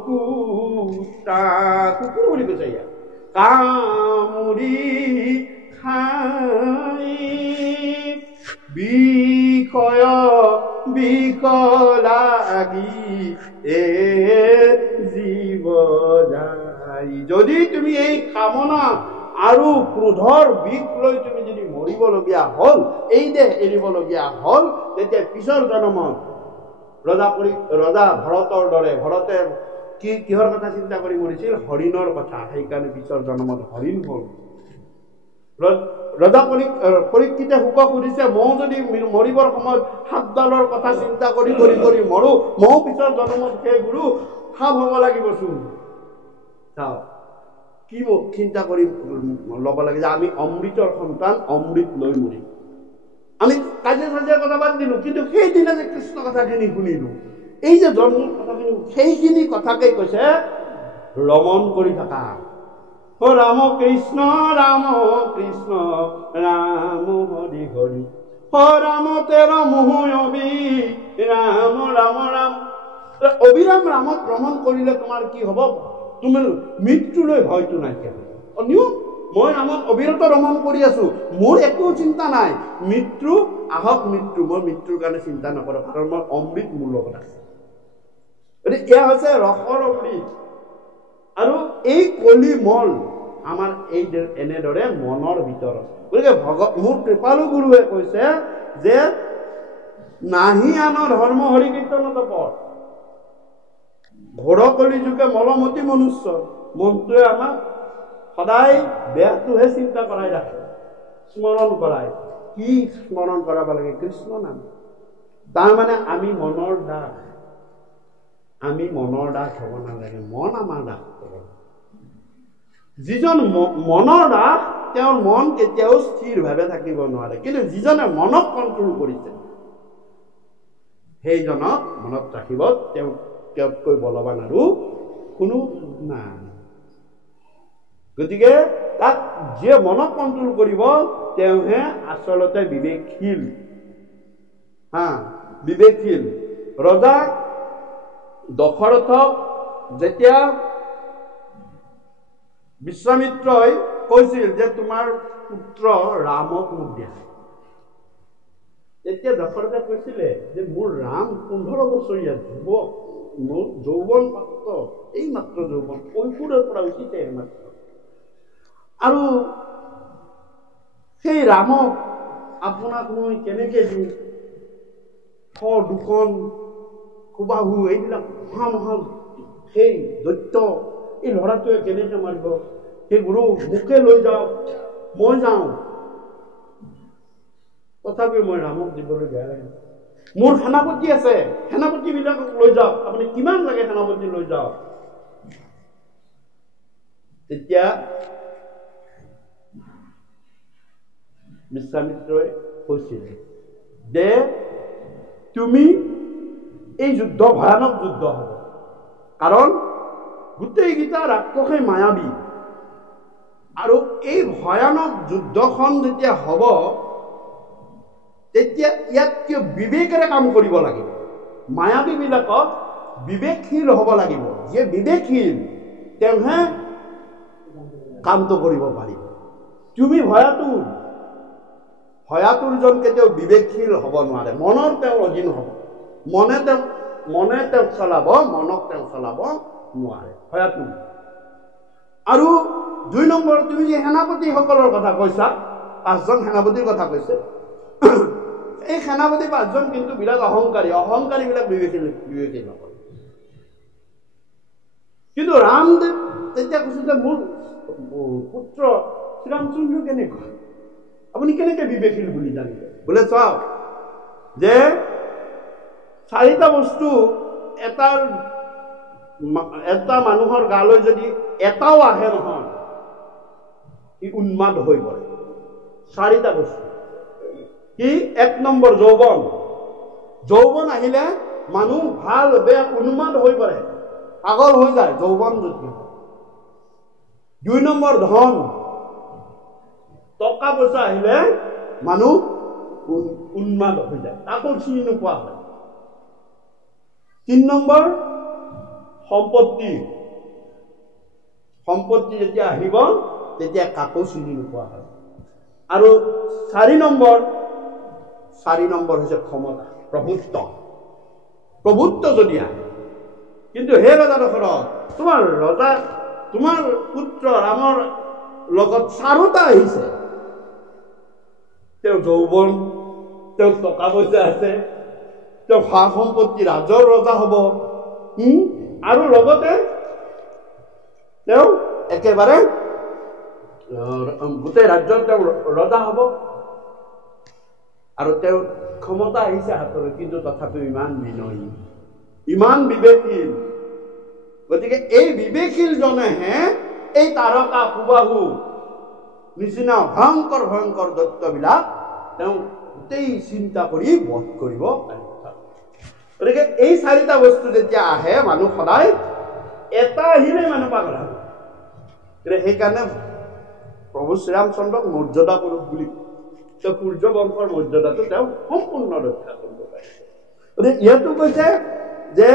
কুটা, কুকুৰ বুলি কৈছে ইয়াত, কামুৰি খাই বিষ বিষয় বিষ লাগি জীৱ যায়। যদি তুমি এই কামনা আৰু ক্ৰোধৰ বিষ লৈ তুমি যদি মৰিবলগীয়া হ'ল, এই দেহ এৰিবলগীয়া হ'ল, তেতিয়া পিছৰ জন্মত ৰজা ভৰতৰ দৰে, ভৰতে কিহৰ কথা চিন্তা কৰি মৰিছিল? হৰিণৰ কথা। সেইকাৰণে পিছৰ জন্মত হৰিণ হ'ল। ৰজা পৰীক্ষিতে শুকক সুধিছে, ময়ো যদি মৰিবৰ সময়ত সাপডালৰ কথা চিন্তা কৰি কৰি কৰি মৰো, ময়ো পিছৰ জন্মত সেই গুৰু সাপ হ'ব লাগিবচোন। চাওক কি চিন্তা কৰি ল'ব লাগে যে আমি অমৃতৰ সন্তান, অমৃত লৈ মৰিম। আমি কাজিয়া চাজিয়াৰ কথা বাদ দিলো, কিন্তু সেইদিনা যে কৃষ্ণ কথাখিনি শুনিলো, এই যে জন্মৰ কথাখিনি, সেইখিনি কথাকে কৈছে ৰমণ কৰি থাকা। ও ৰাম কৃষ্ণ ৰাম কৃষ্ণ ৰাম হৰি হৰি, ও ৰাম তেৰ মোহ অবি ৰাম ৰাম ৰাম। অবিৰাম ৰামক ভ্ৰমণ কৰিলে তোমাৰ কি হ'ব? তুমি মৃত্যুলৈ ভয়টো নাইকিয়া হ'ব। মই ৰামক অবিৰত ৰমণ কৰি আছো, মোৰ একো চিন্তা নাই। মৃত্যু আহক মৃত্যু, মই মৃত্যুৰ কাৰণে চিন্তা নকৰো, কাৰণ মই অমৃত মোৰ লগত আছে। এয়া হৈছে ৰসৰ অমৃত। আৰু এই কলি মল আমাৰ এই এনেদৰে মনৰ ভিতৰত। গতিকে মোৰ কৃপালু গুৰুৱে কৈছে যে নাহি আন ধৰ্ম হৰি কীৰ্তনত পথ, ঘোৰ কলি যুগে মলমতি মনুষ্য। মনটোৱে আমাক সদায় বেয়াটোহে চিন্তা কৰাই ৰাখে, স্মৰণ কৰাই। কি স্মৰণ কৰাব লাগে? কৃষ্ণ নাম। তাৰমানে আমি মনৰ দাস, আমি মনৰ দাস হ'ব নালাগে, মন আমাৰ দাস হ'ব। যিজন মনৰ দাস, তেওঁৰ মন কেতিয়াও স্থিৰভাৱে থাকিব নোৱাৰে। কিন্তু যিজনে মনক কণ্ট্ৰল কৰিছে, সেইজনক মনত ৰাখিব, তেওঁতকৈ বলৱান আৰু কোনো নাই। গতিকে তাক যিয়ে মনক কণ্ট্ৰল কৰিব, তেওঁহে আচলতে বিবেকশীল। বিবেকশীল। ৰজা দশৰথক যেতিয়া বিশ্বামিত্ৰই কৈছিল যে তোমাৰ পুত্ৰ ৰামক মোক দিয়া, তেতিয়া দশৰথে কৈছিলে যে মোৰ ৰাম 15 বছৰীয়া যুৱক, মোৰ যৌৱন মাত্ৰ, এই মাত্ৰ যৌৱন, কৈশোৰৰ পৰা উঠিছে মাত্ৰ। আৰু সেই ৰামক আপোনাক মই কেনেকে দিম? দুখন সুবাহু এইবিলাক মহা সেই দৈত্য, এই ল'ৰাটোৱে কেনেকে মাৰিব? সেই গুৰু মোকে লৈ যাওক, মই যাওঁ। তথাপিও মই ৰামক দিবলৈ বেয়া লাগে। মোৰ সেনাপতি আছে, সেনাপতি বিলাকক লৈ যাওক, আপুনি কিমান লাগে সেনাপতি লৈ যাওক। তেতিয়া বিশ্বামিত্ৰই কৈছিল যে তুমি এই যুদ্ধ ভয়ানক যুদ্ধ হ'ব, কাৰণ গোটেইকেইটা ৰাক্ষসে মায়াবী। আৰু এই ভয়ানক যুদ্ধখন যেতিয়া হ'ব, তেতিয়া ইয়াত কিয় বিবেকেৰে কাম কৰিব লাগিব। মায়াবী বিলাকক বিবেকশীল হ'ব লাগিব। যে বিবেকশীল তেওঁহে কামটো কৰিব পাৰিব। তুমি ভয়াতুৰজন কেতিয়াও বিবেকশীল হ'ব নোৱাৰে। মনৰ তেওঁ অধীন হ'ব, মনে তেওঁক চলাব, মনক তেওঁ চলাব নোৱাৰে ভয়াতুৰ। আৰু 2 নম্বৰ, তুমি যে সেনাপতিসকলৰ কথা কৈছা, 5জন সেনাপতিৰ কথা কৈছে, এই সেনাপতি 5জন কিন্তু বিৰাট অহংকাৰী বিলাক বিবেকশীল নকৰে। কিন্তু ৰামদেৱ তেতিয়া কৈছে যে মোৰ পুত্ৰ শ্ৰীৰামচন্দ্ৰ কেনেকুৱা, আপুনি কেনেকে বিবেকশীল বুলি জানিলে? বোলে চাওক, যে 4টা বস্তু এটা মানুহৰ গালৈ যদি এটাও আহে নহয়, সি উন্মাদ হৈ পৰে। 4টা বস্তু কি? 1 নম্বৰ যৌৱন আহিলে মানুহ ভাল বেয়া উন্মাদ হৈ পৰে, পাগল হৈ যায় যৌৱন যদি। 2 নম্বৰ ধন, টকা পইচা আহিলে মানুহ উন্মাদ হৈ যায়, তাকো চিনি নোপোৱা হয়। 3 নম্বৰ সম্পত্তি যেতিয়া আহিব, তেতিয়া কাকো চিনি নোপোৱা হয়। আৰু 4 নম্বৰ 4 নম্বৰ হৈছে ক্ষমতা, প্ৰভুত্ব। প্ৰভুত্ব যদি আহে, কিন্তু হে ৰজা দশৰথ, তোমাৰ পুত্ৰ ৰামৰ লগত চাৰোটা আহিছে। তেওঁ যৌৱন, তেওঁ টকা পইচা আছে, তেওঁ সা সম্পত্তি, ৰাজৰ ৰজা হ'ব, আৰু লগতে তেওঁ একেবাৰে গোটেই ৰাজ্যত তেওঁ ৰজা হ'ব, আৰু তেওঁৰ ক্ষমতা আহিছে হাতলৈ, কিন্তু তথাপিও ইমান বিনয়ী, ইমান বিবেকশীল। গতিকে এই বিবেকশীল জনেহে এই তাৰকা সুবাহু নিচিনা ভয়ংকৰ ভয়ংকৰ দৈত্যবিলাক তেওঁ গোটেই চিন্তা কৰি বধ কৰিব পাৰিব। গতিকে এই 4টা বস্তু যেতিয়া আহে, মানুহ সদায় এটা আহিলে মানুহ পাগল হ'ব। সেইকাৰণে প্ৰভু শ্ৰীৰামচন্দ্ৰক মৰ্যাদা পুৰুষ বুলি, তেওঁ সূৰ্য বংশৰ মৰ্যাদাটো তেওঁ সম্পূৰ্ণ ৰক্ষা কৰিব পাৰিছে। গতিকে ইয়াতো কৈছে যে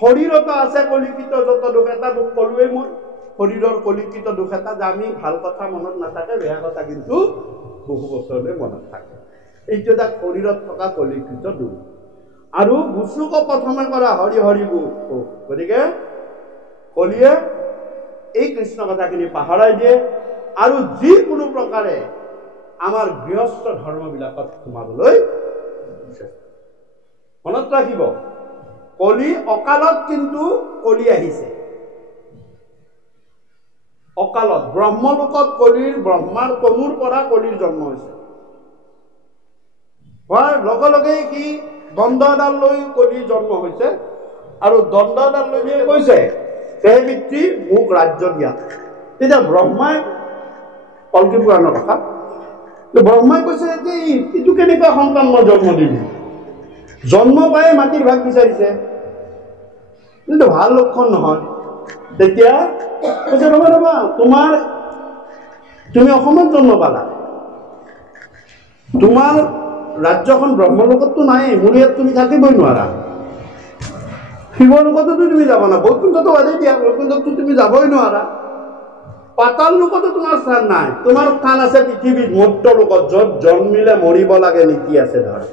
শৰীৰতো আছে কলিকিত যত দুখ, এটা দুখ কলোৱেই মই, শৰীৰৰ কলিকিত দুখ এটা, যে আমি ভাল কথা মনত নাথাকে, বেয়া কথা কিন্তু বহু বছৰলৈ মনত থাকে। এইটো এটা শৰীৰত থকা কলিকিত দুখ। আৰু গুচুক প্ৰথমে কৰা হৰি হৰি গুণ। গতিকে কলিয়ে এই কৃষ্ণ কথাখিনি পাহৰাই দিয়ে, আৰু যিকোনো প্ৰকাৰে আমাৰ গৃহস্থ ধৰ্মবিলাকত সোমাবলৈ মনত ৰাখিব। কলি অকালত, কিন্তু কলি আহিছে অকালত। ব্ৰহ্মলোকত কলিৰ, ব্ৰহ্মাৰ তনুৰ পৰা কলিৰ জন্ম হৈছে। হোৱাৰ লগে লগেই কি দণ্ডডাল লৈ কলিৰ জন্ম হৈছে, আৰু দণ্ডডাল লৈ কৈছে হে পিতৃ মোক ৰাজ্য দিয়া। তেতিয়া ব্ৰহ্মাই, কল্কি পুৰাণৰ কথা, ব্ৰহ্মাই কৈছে যে এইটো কেনেকুৱা সন্তান মই জন্ম দিলো, জন্ম পায়ে মাটিৰ ভাগ বিচাৰিছে, কিন্তু ভাল লক্ষণ নহয়। তেতিয়া কৈছে ৰবা ৰবা, তুমি অসমত জন্ম পালা, তোমাৰ ৰাজ্যখন ব্ৰহ্মলোকততো নাই, মোৰ ইয়াত তুমি থাকিবই নোৱাৰা, শিৱলোকতো তুমি যাব না, বৈকুণ্ঠতো বাদেই দিয়া, বৈকুণ্ঠতো তুমি যাবই নোৱাৰা, পাতাল লোকতো তোমাৰ স্থান নাই, তোমাৰ স্থান আছে পৃথিৱীত মৰ্ত্য লোকত, য'ত জন্মিলে মৰিব লাগে নীতি আছে ধৰা,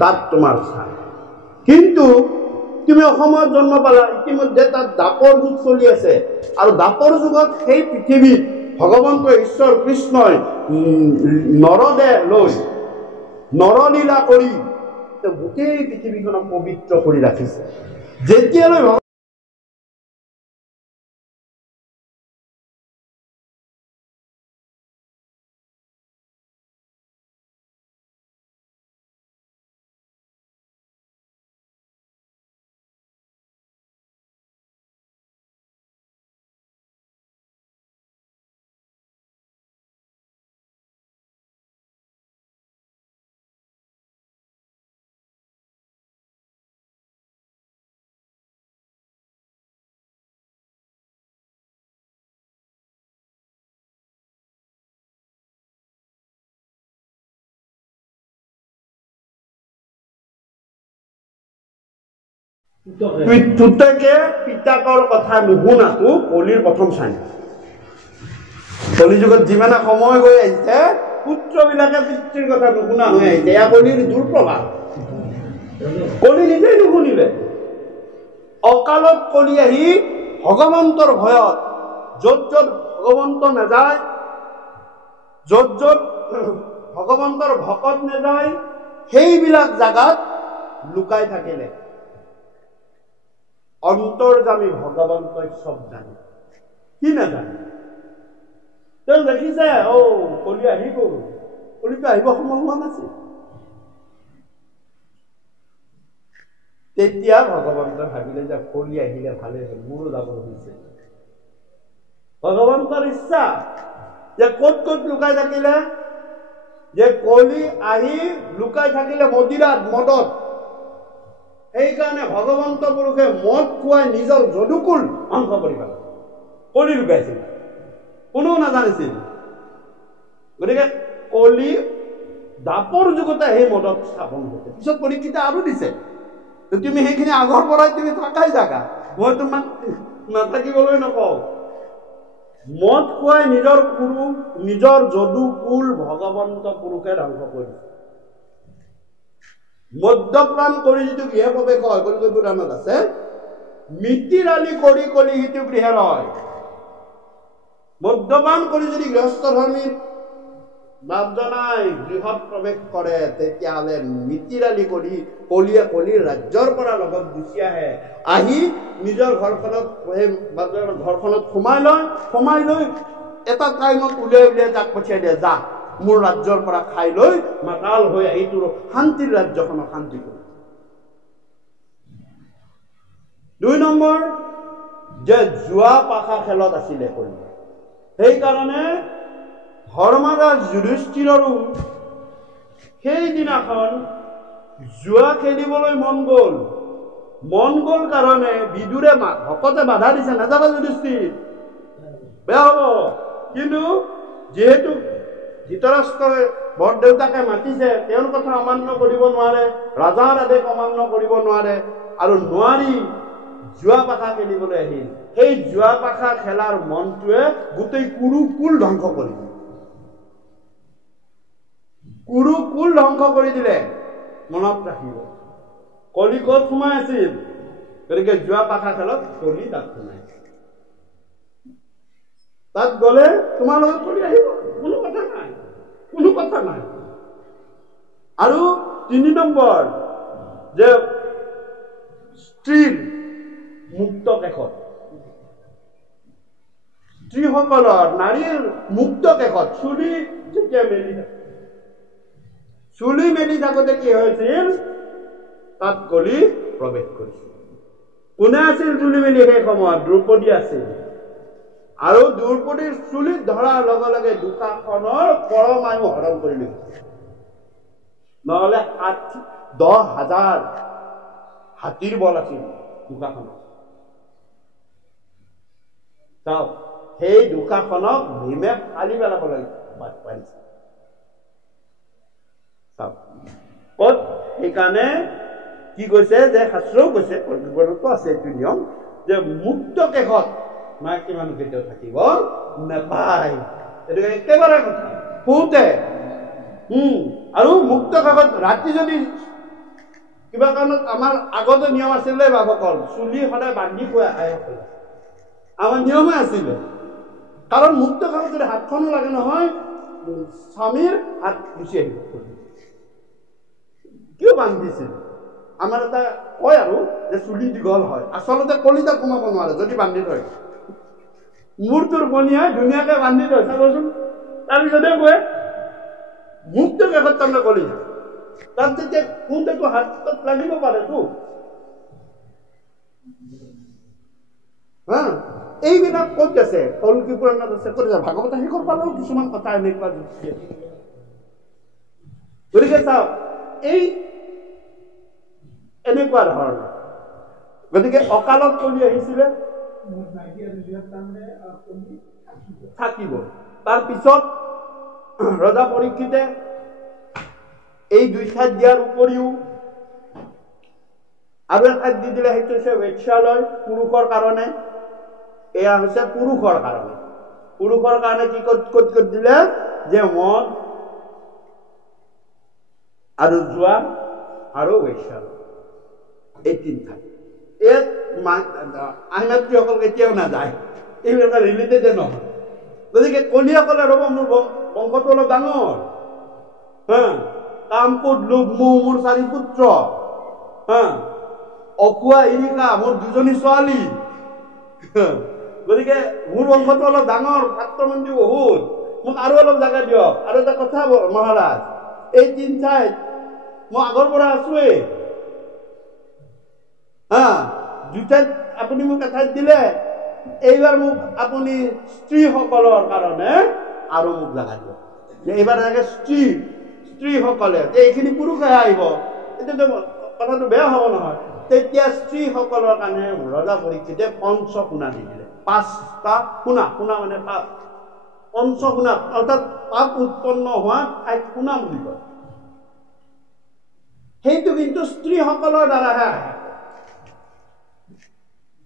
তাত তোমাৰ স্থান। কিন্তু তুমি অসমত জন্ম পালা, ইতিমধ্যে তাত দাপৰ যুগ চলি আছে, আৰু দাপৰ যুগত সেই পৃথিৱীত ভগৱন্ত ঈশ্বৰ কৃষ্ণই নৰদেহ লৈ নৰলীলা কৰি গোটেই পৃথিৱীখনক পবিত্ৰ কৰি ৰাখিছে। যেতিয়ালৈ পুতেকে পিতাকৰ কথা নুশুনাটো কলিৰ প্ৰথম চাইন। কলিযুগত যিমানে সময় গৈ আহিছে, পুত্ৰবিলাকে পিতৃৰ কথা নুশুনা হৈ আহিছে, এয়া কলিৰ দুৰ্প্ৰভাৱ। কলি নিজেই নুশুনিলে, অকালত কলি আহি ভগৱন্তৰ ভয়ত, য'ত য'ত ভগৱন্ত নাযায়, য'ত য'ত ভগৱন্তৰ ভকত নাযায়, সেইবিলাক জাগাত লুকাই থাকিলে। অন্তৰ্যামী ভগৱন্তই চব জানে, কি নাজানে? তেওঁ দেখিছে কলি আহিব, কলিটো আহিব সময় হোৱা নাছিল। তেতিয়া ভগৱন্তই ভাবিলে যে কলি আহিলে ভালে হ'ল, মোৰো যাব হৈছে। ভগৱন্তৰ ইচ্ছা যে ক'ত ক'ত লুকাই থাকিলে, যে কলি আহি লুকাই থাকিলে মদিৰাত, মদত। সেইকাৰণে ভগৱন্ত পুৰুষে মদ খুৱাই নিজৰ যদুকুল ধ্বংস কৰি পেলালে। কলি লুকাইছিল, কোনেও নাজানিছিল। গতিকে কলি দাপৰ যুগতে সেই মদত স্থাপন হৈছে। পিছত পৰীক্ষিতে আৰু দিছে, তুমি সেইখিনি আগৰ পৰাই তুমি থাকাই জাগা, মই তোমাক নাথাকিবলৈ নকওঁ। মদ খুৱাই নিজৰ কুৰু নিজৰ যদু কুল ভগৱন্ত পুৰুষে ধ্বংস কৰিছে। মদ্যপান কৰি যিটো গৃহ প্ৰৱেশ হয়, কলিকতা পুৰাণত আছে, মিতিৰালি কৰি কলি সিটো গৃহে হয়। মদ্যপান কৰি যদি গৃহস্থ ধৰ্মী বাপজনাই গৃহত প্ৰৱেশ কৰে, তেতিয়াহ'লে মিতিৰালি কৰি কলিয়ে কলিৰ ৰাজ্যৰ পৰা লগত গুচি আহে, আহি নিজৰ ঘৰখনত সেই বাপজনৰ ঘৰখনত সোমাই লৈ এটা টাইমত উলিয়াই তাক পঠিয়াই দিয়ে, যা মোৰ ৰাজ্যৰ পৰা খাই লৈ মাতাল হৈ আহি তোৰ শান্তিৰ ৰাজ্যখনক শান্তি কৰি। 2 নম্বৰ, যে জুৱা পাশা খেলত আছিলে কলি। সেইকাৰণে ধৰ্মৰাজ যুধিষ্ঠিৰৰো সেইদিনাখন জুৱা খেলিবলৈ মন গ'ল কাৰণে বিদুৰে ভকতে বাধা দিছে, নাযাবা যুধিষ্ঠিৰ, বেয়া হ'ব। কিন্তু যিহেতু ধৃতৰাষ্ট্ৰই বৰদেউতাকে মাতিছে, তেওঁৰ কথা অমান্য কৰিব নোৱাৰে, ৰজাৰ আদেশ অমান্য কৰিব নোৱাৰে, আৰু নোৱাৰি জুৱা পাশা খেলিবলৈ আহিল। সেই জুৱা পাশা খেলাৰ মনটোৱে গোটেই কুৰুকুল ধ্বংস কৰি দিলে। কুৰুকুল ধ্বংস কৰি দিলে। মনত ৰাখিব, কলি ক'ত সোমাই আছিল? গতিকে জুৱা পাশা খেলত কলি তাত সোমাই। তাত গ'লে তোমাৰ লগত কলি আহিব, কোনো কথা নাই। আৰু 3 নম্বৰ, যে স্ত্ৰীৰ মুক্ত কেশত, স্ত্ৰীসকলৰ নাৰীৰ মুক্ত কেশত চুলি যেতিয়া মেলি থাকোতে কি হৈছিল? তাত কলি প্ৰৱেশ কৰিছিল। কোনে আছিল চুলি মেলি সেই সময়ত? দ্ৰৌপদী আছিল। আৰু দ্ৰৌপদীৰ চুলিত ধৰাৰ লগে লগে দুশাসনৰ পৰমায়ু হৰণ কৰি লৈছিল। নহলে 10,000 হাতীৰ বল আছিল দুশাসনত। চাওক, সেই দুশাসনক ভীমে ফালি পেলাব পাৰিছে। চাওক ক'ত? সেইকাৰণে কি কৈছে, যে শাস্ত্ৰও কৈছে, কলিযুগতো আছে এইটো নিয়ম, যে মুক্ত কেশত মাইকী মানুহ কেতিয়াও থাকিব নাপায়। এইটো একেবাৰে কথা শুওঁতে। আৰু মুক্ত কেশত ৰাতি যদি কিবা কাৰণত, আমাৰ আগতে নিয়ম আছিলে বাবকল, চুলি সদায় বান্ধি শুৱে আইসকলে, আমাৰ নিয়মে আছিলে। কাৰণ মুক্ত কেশত যদি হাতখনো লাগে নহয়, স্বামীৰ হাত গুচি আহিব। কিয় বান্ধিছিল? আমাৰ এটা কয় আৰু যে চুলি দীঘল হয়, আচলতে কলিতাত সোমাব নোৱাৰে যদি বান্ধি থয়। মূৰটোৰ বনিয়াই ধুনীয়াকে বান্ধি থয়, চাবচোন। তাৰপিছতে কয় মুক্ত কেশত তাৰমানে কলিতা, তাত যেতিয়া কোনটো হাতত লাগিব পাৰেতো। এইবিলাক ক'ত আছে? কল্কি পুৰাণত আছে, ক'ত আছে? ভাগৱত শেষৰ পালেও কিছুমান কথা এনেকুৱা দিছে। গতিকে চাওক, এই এনেকুৱা ধৰণৰ। গতিকে অকালত কলি আহিছিলে, থাকিব। তাৰপিছত ৰজা পৰীক্ষিতে এই 2 ঠাইত দিয়াৰ উপৰিও আৰু এঠাইত দি দিলে, সেইটো হৈছে বেশ্যালয়, পুৰুষৰ কাৰণে। এয়া হৈছে পুৰুষৰ কাৰণে। পুৰুষৰ কাৰণে কি ক'ত দিলে? যে মদ আৰু জুৱা আৰু বেশ্যালয়, এই 3 ঠাই। ইয়াত আহিমাতৃসকল কেতিয়াও নাযায়, এইবিলাক ৰিলেটেডে নহয়। গতিকে কলিসকলে ৰ'ব, মোৰ বংশটো অলপ ডাঙৰ, কাম, ক্ৰোধ, লোভ, মোহ মোৰ 4 পুত্ৰ, অকুৱা ইৰিকা মোৰ 2 জনী ছোৱালী। গতিকে মোৰ বংশটো অলপ ডাঙৰ, পাত্ৰমন্ত্ৰী বহুত, মোক আৰু অলপ জাগা দিয়ক। আৰু এটা কথা মহাৰাজ, এই 3 ঠাইত মই আগৰ পৰা আছোৱেই, 2 ঠাইত আপুনি মোক এঠাইত দিলে, এইবাৰ মোক আপুনি স্ত্ৰীসকলৰ কাৰণে আৰু মোক জাগা দিয়ক। এইবাৰ এনেকে স্ত্ৰীসকলে, এইখিনি পুৰুষে আহিব, এতিয়াতো কথাটো বেয়া হ'ব নহয়। তেতিয়া স্ত্ৰীসকলৰ কাৰণে ৰজা পৰীক্ষিতে পঞ্চসোণা দি দিলে। 5টা সোণা, মানে পাপ, পঞ্চসোণা, অৰ্থাৎ পাপ উৎপন্ন হোৱা ঠাইত সোণা বুলি কয়। সেইটো কিন্তু স্ত্ৰীসকলৰ দ্বাৰাহে আহে,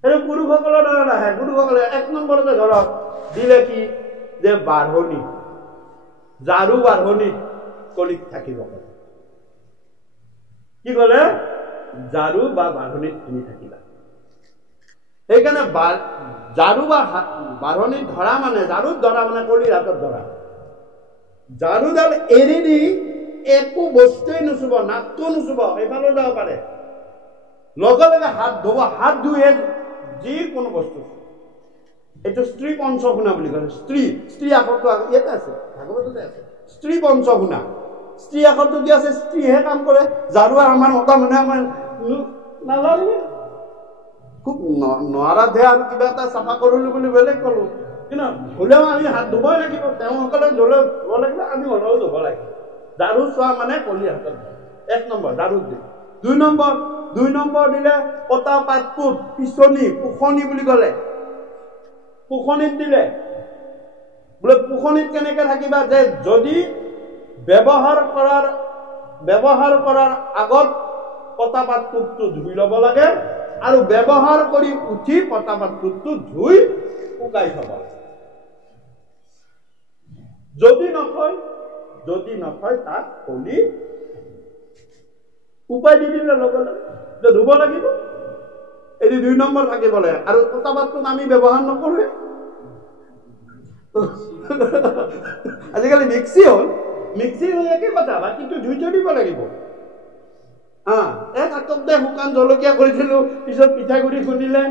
সেইটো পুৰুষসকলৰ দ্বাৰা নাহে। পুৰুষসকলে 1 নম্বৰতে ধৰক দিলে কি যে বাঢ়নি ঝাৰু বাঢ়নি কলিত থাকিব কি কলে ঝাৰু বা বাঢ়নিত তুমি থাকিবা সেইকাৰণে ঝাৰু বা বাঢ়নিত ধৰা মানে ঝাৰুত ধৰা মানে কলিৰ হাতত ধৰা ঝাৰুডাল এৰি দি একো বস্তুৱেই নুচুব নাকটো নুচুব সেইফালেও যাব পাৰে লগে লগে হাত ধুব হাত ধুইহে যিকোনো বস্তু এইটো স্ত্ৰী পঞ্চগুণা বুলি কয় স্ত্ৰী আখৰটো ইয়াতে আছে ভাগৱততে আছে স্ত্ৰী পঞ্চগুণা স্ত্ৰী আখৰটো কি আছে স্ত্ৰীহে কাম কৰে ঝাৰু আমাৰ মতা মানুহে আমাৰ নালাগে খুব নোৱাৰাধে আৰু কিবা এটা চাফা কৰিলো বুলি বেলেগ কলো কিন্তু হ'লেও আমি হাত ধুবই লাগিব তেওঁসকলে ধুব লাগিব আমি হ'লেও ধুব লাগিব ঝাৰু চোৱা মানে কলিৰ হাতত এক নম্বৰ ঝাৰুত দিম দুই নম্বৰ দিলে পতা পাতপুত পিছনি পুখনি বুলি ক'লে পুখনিত দিলে বোলে পুখনিত কেনেকে থাকিবা যে যদি ব্যৱহাৰ কৰাৰ আগত পতা পাতপুতটো ধুই ল'ব লাগে আৰু ব্যৱহাৰ কৰি উঠি পতা পাতপুতটো ধুই শুকাই থব লাগে যদি নথয় তাক কলি উপায় দি দিলে লগে লগে ধুব লাগিব এটি 2 নম্বৰ থাকিব লাগে আৰু পতা পাতপুত আমি ব্যৱহাৰ নকৰোৱে আজিকালি মিক্সি হ'ল একে কথা বাকীটো ধুই থৈ দিব লাগিব এক হাততে শুকান জলকীয়া কৰিছিলো পিছত পিঠাগুৰি খুন্দিলে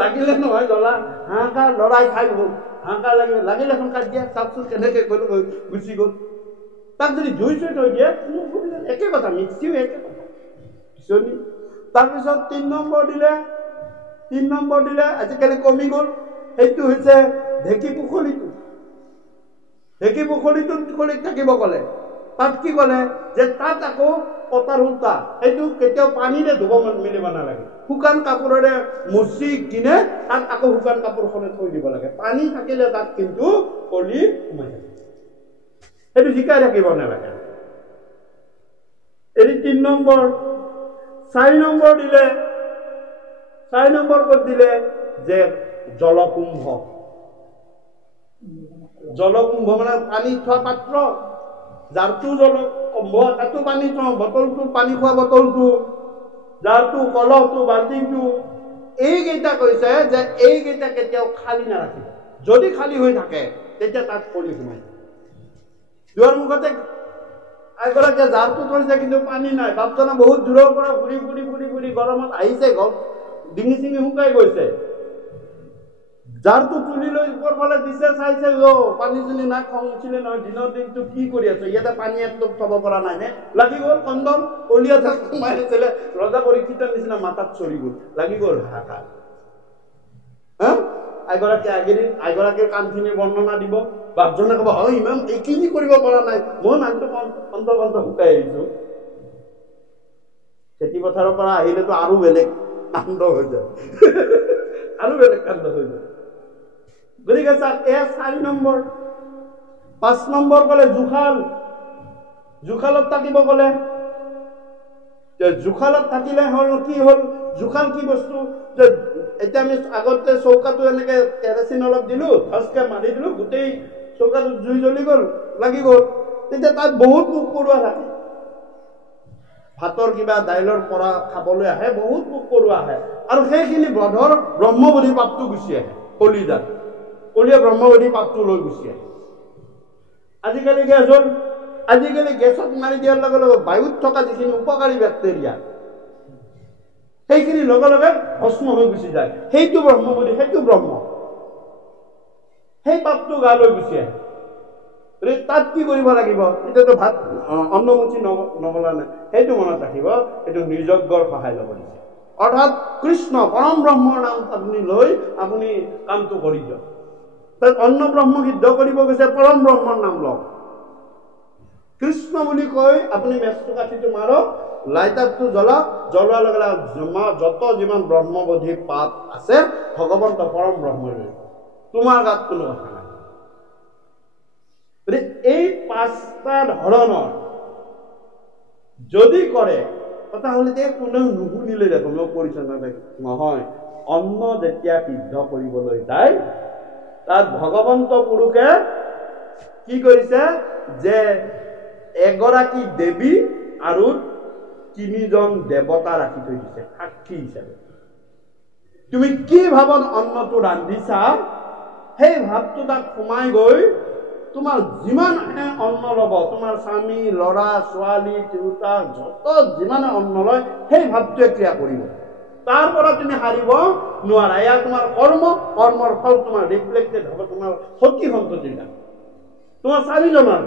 লাগিলে নহয় জ্বলা হাঁহকাৰ লৰাই খাই গ'ল হাঁহকাৰ লাগিলে এখন কাট দিয়া চাওকচোন কেনেকে গুচি গ'ল তাক যদি ধুই থৈ দিয়ে একে কথা মিক্সিও একে কথা পিছনি তাৰপিছত 3 নম্বৰ দিলে আজিকালি কমি গ'ল সেইটো হৈছে ঢেঁকী পুখুৰীটো কলিত থাকিব ক'লে তাত কি ক'লে যে তাত আকৌ পতাৰ সূতা সেইটো কেতিয়াও পানীৰে ধুব মেলিব নালাগে শুকান কাপোৰেৰে মচি কিনে তাত আকৌ শুকান কাপোৰখনে থৈ দিব লাগে পানী থাকিলে তাত কিন্তু কলি সোমাই থাকে সেইটো শিকাই থাকিব নালাগে এটি 3 নম্বৰ 4 নম্বৰ দিলে 4 নম্বৰ ক'ত দিলে যে জলকুম্ভ মানে পানী থোৱা পাত্ৰ যাৰটো জলকুম্ভ তাতো পানী থওঁ বটলটো পানী খোৱা বটলটো যাৰটো কলহটো বাল্টিংটো এইকেইটা কৈছে যে এইকেইটা কেতিয়াও খালী নাৰাখিব যদি খালী হৈ থাকে তেতিয়া তাত কলি সোমাই দুৱাৰ মুখতে এগৰাকীয়ে জাৰটো থৈছে কিন্তু পানী নাই বাপজনে বহুত দূৰৰ পৰা ঘূৰি গৰমত আহিছে ডিঙি চিঙি শুকাই গৈছে জাৰটো তুলি লৈ ওপৰ ফালে দিছে চাইছে পানী চানী নাই খং উঠিলে নহয় দিনৰ দিনটো কি কৰি আছে ইয়াতে পানী একদম থব পৰা নাই নে লাগি গ'ল কন্দন কলিয়া জাক সোমাই আছিলে ৰজা পৰীক্ষিতৰ নিচিনা মাথাত চৰি গ'ল লাগি গ'ল হাহাকাৰ এগৰাকীৰ কামখিনি বৰ্ণনা দিব বাপজনে ক'ব ইমান এইখিনি কৰিব পৰা নাই মই মানুহটো কন্ত শুকাই আহিছো খেতি পথাৰৰ পৰা আহিলেতো আৰু বেলেগ কাণ্ড হৈ যায় গতিকে এয়া 4 নম্বৰ 5 নম্বৰ ক'লে জুখালত থাকিব ক'লে জুখালত থাকিলে কি হ'ল জুখাল কি বস্তু যে এতিয়া আমি আগতে চৌকাটো এনেকে কেৰাচিন অলপ দিলো ফাৰ্ষ্টকে মাৰি দিলো গোটেই চৌকাটো জুই জ্বলি গ'ল লাগি গ'ল তেতিয়া তাত বহুত পোক পৰুৱা থাকে ভাতৰ কিবা দাইলৰ পৰা খাবলৈ আহে বহুত পোক পৰুৱা আহে আৰু সেইখিনি বধৰ ব্ৰহ্মবোধি পাপটো গুচি আহে কলিয়ে ব্ৰহ্মবোধি পাপটো লৈ গুচি আহে আজিকালি গেছত মাৰি দিয়াৰ লগে লগে বায়ুত থকা যিখিনি উপকাৰী বেক্টেৰিয়া সেইখিনি লগে লগে ভস্ম হৈ গুচি যায় সেইটো ব্ৰহ্মবোধি সেইটো ব্ৰহ্ম সেই পাপটো গা লৈ গুচি আহে তাত কি কৰিব লাগিব এতিয়াতো ভাত অন্নমুঠি নবলা নাই সেইটো মনত ৰাখিব এইটো নিৰ্যজ্ঞৰ সহায় ল'ব দিছে অৰ্থাৎ কৃষ্ণ পৰম ব্ৰহ্মৰ নাম আপুনি লৈ আপুনি কামটো কৰি দিয়ক তাত অন্ন ব্ৰহ্ম সিদ্ধ কৰিব গৈছে পৰম ব্ৰহ্মৰ নাম লওক কৃষ্ণ বুলি কৈ আপুনি মেচটো কাঠিটো মাৰক লাইটাৰটো জ্বলোৱাৰ লগে লগে যত যিমান ব্ৰহ্মবোধি পাপ আছে ভগৱন্ত পৰম ব্ৰহ্মই তোমাৰ গাত কোনো কথা নাই এই 5টা ধৰণৰ যদি কৰে কথা হলে কোনেও নুশুনিলে দেখোন পৰিচয় নহয় অন্ন যেতিয়া সিদ্ধ কৰিবলৈ যায় তাত ভগৱন্ত পুৰুষে কি কৰিছে যে এগৰাকী দেৱী আৰু 3জন দেৱতা ৰাখি থৈ দিছে সাক্ষী হিচাপে। তুমি কি ভাৱত অন্নটো ৰান্ধিছা সেই ভাৱটো তাক সোমাই গৈ তোমাৰ যিমান অন্ন ল'ব, তোমাৰ স্বামী, ল'ৰা, ছোৱালী, তিৰোতা যত যিমানে অন্ন লয় সেই ভাৱটোৱে ক্ৰিয়া কৰিব। তাৰ পৰা তুমি হাৰিব নোৱাৰা। এয়া তোমাৰ কৰ্মৰ ফল তোমাৰ ৰিফ্লেক্টেড হ'ব তোমাৰ সতি সন্ততিৰ দ্বাৰা। তোমাৰ 4জনৰ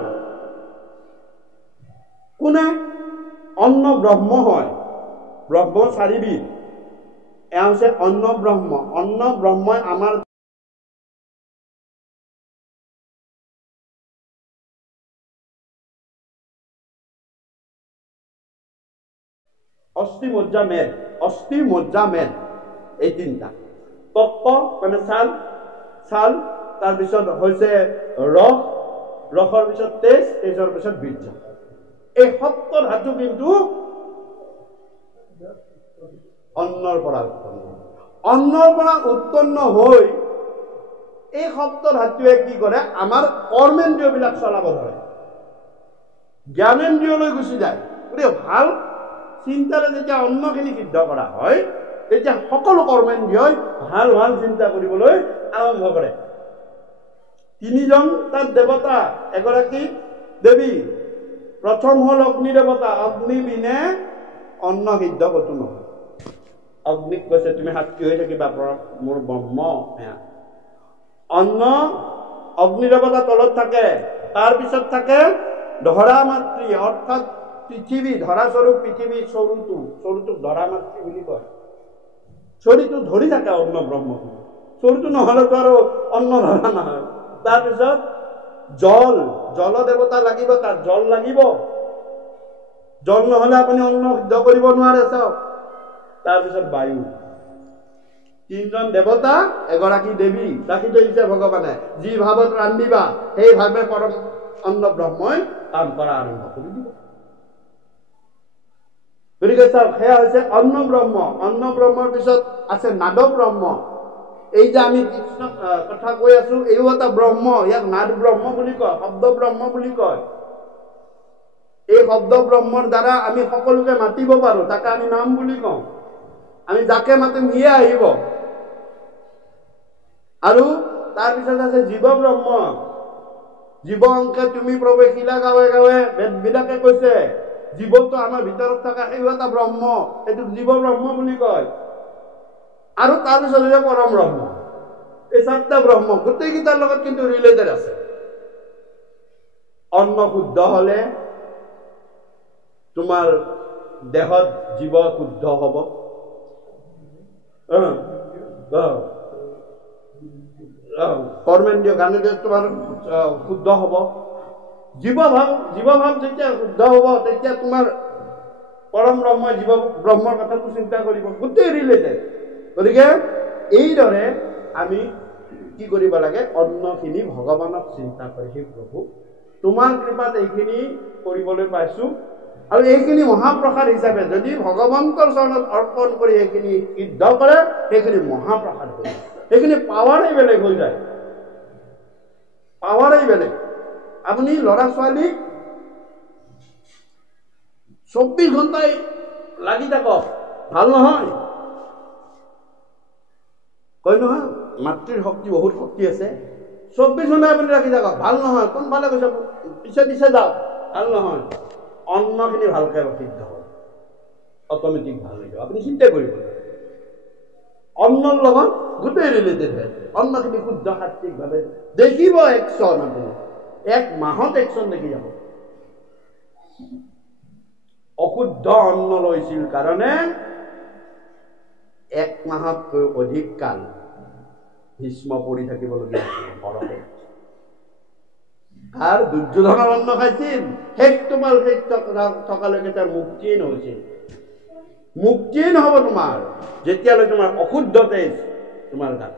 কোনে? অন্ন ব্ৰহ্ম হয়। ব্ৰহ্ম 4বিধ। এয়া হৈছে অন্ন ব্ৰহ্ম। অন্ন ব্ৰহ্মই আমাৰ অস্থি মজ্জা মেদ এই 3টা। তত্ত্ব মানে ছাল, তাৰপিছত হৈছে ৰসৰ পিছত তেজৰ পিছত বীৰ্য। এই 7 ধাতু কিন্তু অন্নৰ পৰা উৎপন্ন হৈ এই 7 ধাতুৱে কি কৰে? আমাৰ কৰ্মেন্দ্ৰিয়বিলাক চলাব ধৰে, জ্ঞানেন্দ্ৰিয়লৈ গুচি যায়। গতিকে ভাল চিন্তাৰে যেতিয়া অন্নখিনি সিদ্ধ কৰা হয় তেতিয়া সকলো কৰ্মেন্দ্ৰিয়ই ভাল চিন্তা কৰিবলৈ আৰম্ভ কৰে। 3জন তাত দেৱতা, এগৰাকী দেৱী। প্ৰথম হ'ল অগ্নি দেৱতা। অগ্নি বিনে অন্ন সিদ্ধ কতো নহয়। অগ্নিক কৈছে তুমি সাক্ষী হৈ থাকিবা, মোৰ ব্ৰহ্ম। অন্ন অগ্নি দেৱতা তলত থাকে। তাৰ পিছত থাকে ধৰা মাতৃ, অৰ্থাৎ পৃথিৱী, ধৰা স্বৰূপ পৃথিৱী। চৰুটোক ধৰা মাতৃ বুলি কয়। চৰিটো ধৰি থাকে অন্ন ব্ৰহ্মটো। চৰুটো নহ'লেতো আৰু অন্ন ধৰা নহয়। তাৰপিছত জল দেৱতা লাগিব, তাত জল লাগিব। জল নহ'লে আপুনি অন্ন সিদ্ধ কৰিব নোৱাৰে। চাওক, তাৰপিছত বায়ু। 3জন দেৱতা, এগৰাকী দেৱী ৰাখি থৈ দিছে ভগৱানে। যি ভাৱত ৰান্ধিবা সেই ভাৱে পৰম অন্ন ব্ৰহ্মই কাম কৰা আৰম্ভ কৰি দিব। গতিকে চাওক, সেয়া হৈছে অন্ন ব্ৰহ্ম। অন্ন ব্ৰহ্মৰ পিছত আছে নাদ ব্ৰহ্ম। এই যে আমি কৃষ্ণক কথা কৈ আছো, এইও এটা ব্ৰহ্ম। ইয়াক নাদ ব্ৰহ্ম বুলি কয়, শব্দ ব্ৰহ্ম বুলি কয়। এই শব্দ ব্ৰহ্মৰ দ্বাৰা আমি সকলোকে মাতিব পাৰো, তাকে আমি নাম বুলি কওঁ। আমি যাকে মাতিম সিয়ে আহিব। আৰু তাৰপিছত আছে জীৱ ব্ৰহ্ম। জীৱ অংকে তুমি প্ৰৱেশিলা গাঁৱে গাঁৱে, বেদবিলাকে কৈছে জীৱটো আমাৰ ভিতৰত থকা সেইও এটা ব্ৰহ্ম, সেইটো জীৱ ব্ৰহ্ম বুলি কয়। আৰু তাৰপিছত হৈছে পৰম ব্ৰহ্ম। এই 4টা ব্ৰহ্ম গোটেইকেইটাৰ লগত কিন্তু ৰিলেটেড আছে। অন্ন শুদ্ধ হলে তোমাৰ দেহত জীৱ শুদ্ধ হ'ব। কৰ্মেন্দ্ৰিয় জ্ঞানেন্দ্ৰিয় তোমাৰ শুদ্ধ হ'ব। জীৱভাৱ যেতিয়া শুদ্ধ হ'ব তেতিয়া তোমাৰ পৰম ব্ৰহ্মই জীৱ ব্ৰহ্মৰ কথাটো চিন্তা কৰিব। গোটেই ৰিলেটেড। গতিকে এইদৰে আমি কি কৰিব লাগে? অন্নখিনি ভগৱানক চিন্তা কৰি, সেই প্ৰভু তোমাৰ কৃপাত এইখিনি কৰিবলৈ পাইছো, আৰু এইখিনি মহাপ্ৰসাদ হিচাপে যদি ভগৱন্তৰ চৰণত অৰ্পণ কৰি এইখিনি সিদ্ধ কৰে, সেইখিনি মহাপ্ৰসাদ হৈ যায়। সেইখিনি পাৱাৰেই বেলেগ হৈ যায়, পাৱাৰেই বেলেগ। আপুনি ল'ৰা ছোৱালীক 24 ঘণ্টাই লাগি থাকক, ভাল নহয়। কয় নহয় মাতৃৰ শক্তি, বহুত শক্তি আছে। 24 ঘণ্টাই আপুনি ৰাখি থাকক, ভাল নহয়। কোনফালে গৈছে? পিছে যাওক, ভাল নহয়। অন্নখিনি ভালকে সিদ্ধ হয়, অট'মেটিক ভাল হৈ যাব। আপুনি চিন্তা কৰিব লাগে। অন্নৰ লগত গোটেই ৰিলেটেড হয়। অন্নখিনি শুদ্ধ সাত্বিকভাৱে দেখিব একচন, আপুনি 1 মাহত একচন দেখি যাব। অশুদ্ধ অন্ন লৈছিল কাৰণে 1 মাহতকৈ অধিক কাল ভীষ্ম পৰি থাকিবলগীয়া হৈছিল। আৰু দুৰ্যোধনৰ অন্ন খাইছিল, শেষ থকালৈকে তাৰ মুক্তিয়ে নহৈছিল। মুক্তিয়ে নহব তোমাৰ যেতিয়ালৈ তোমাৰ অশুদ্ধ তেজ তোমাৰ গাত।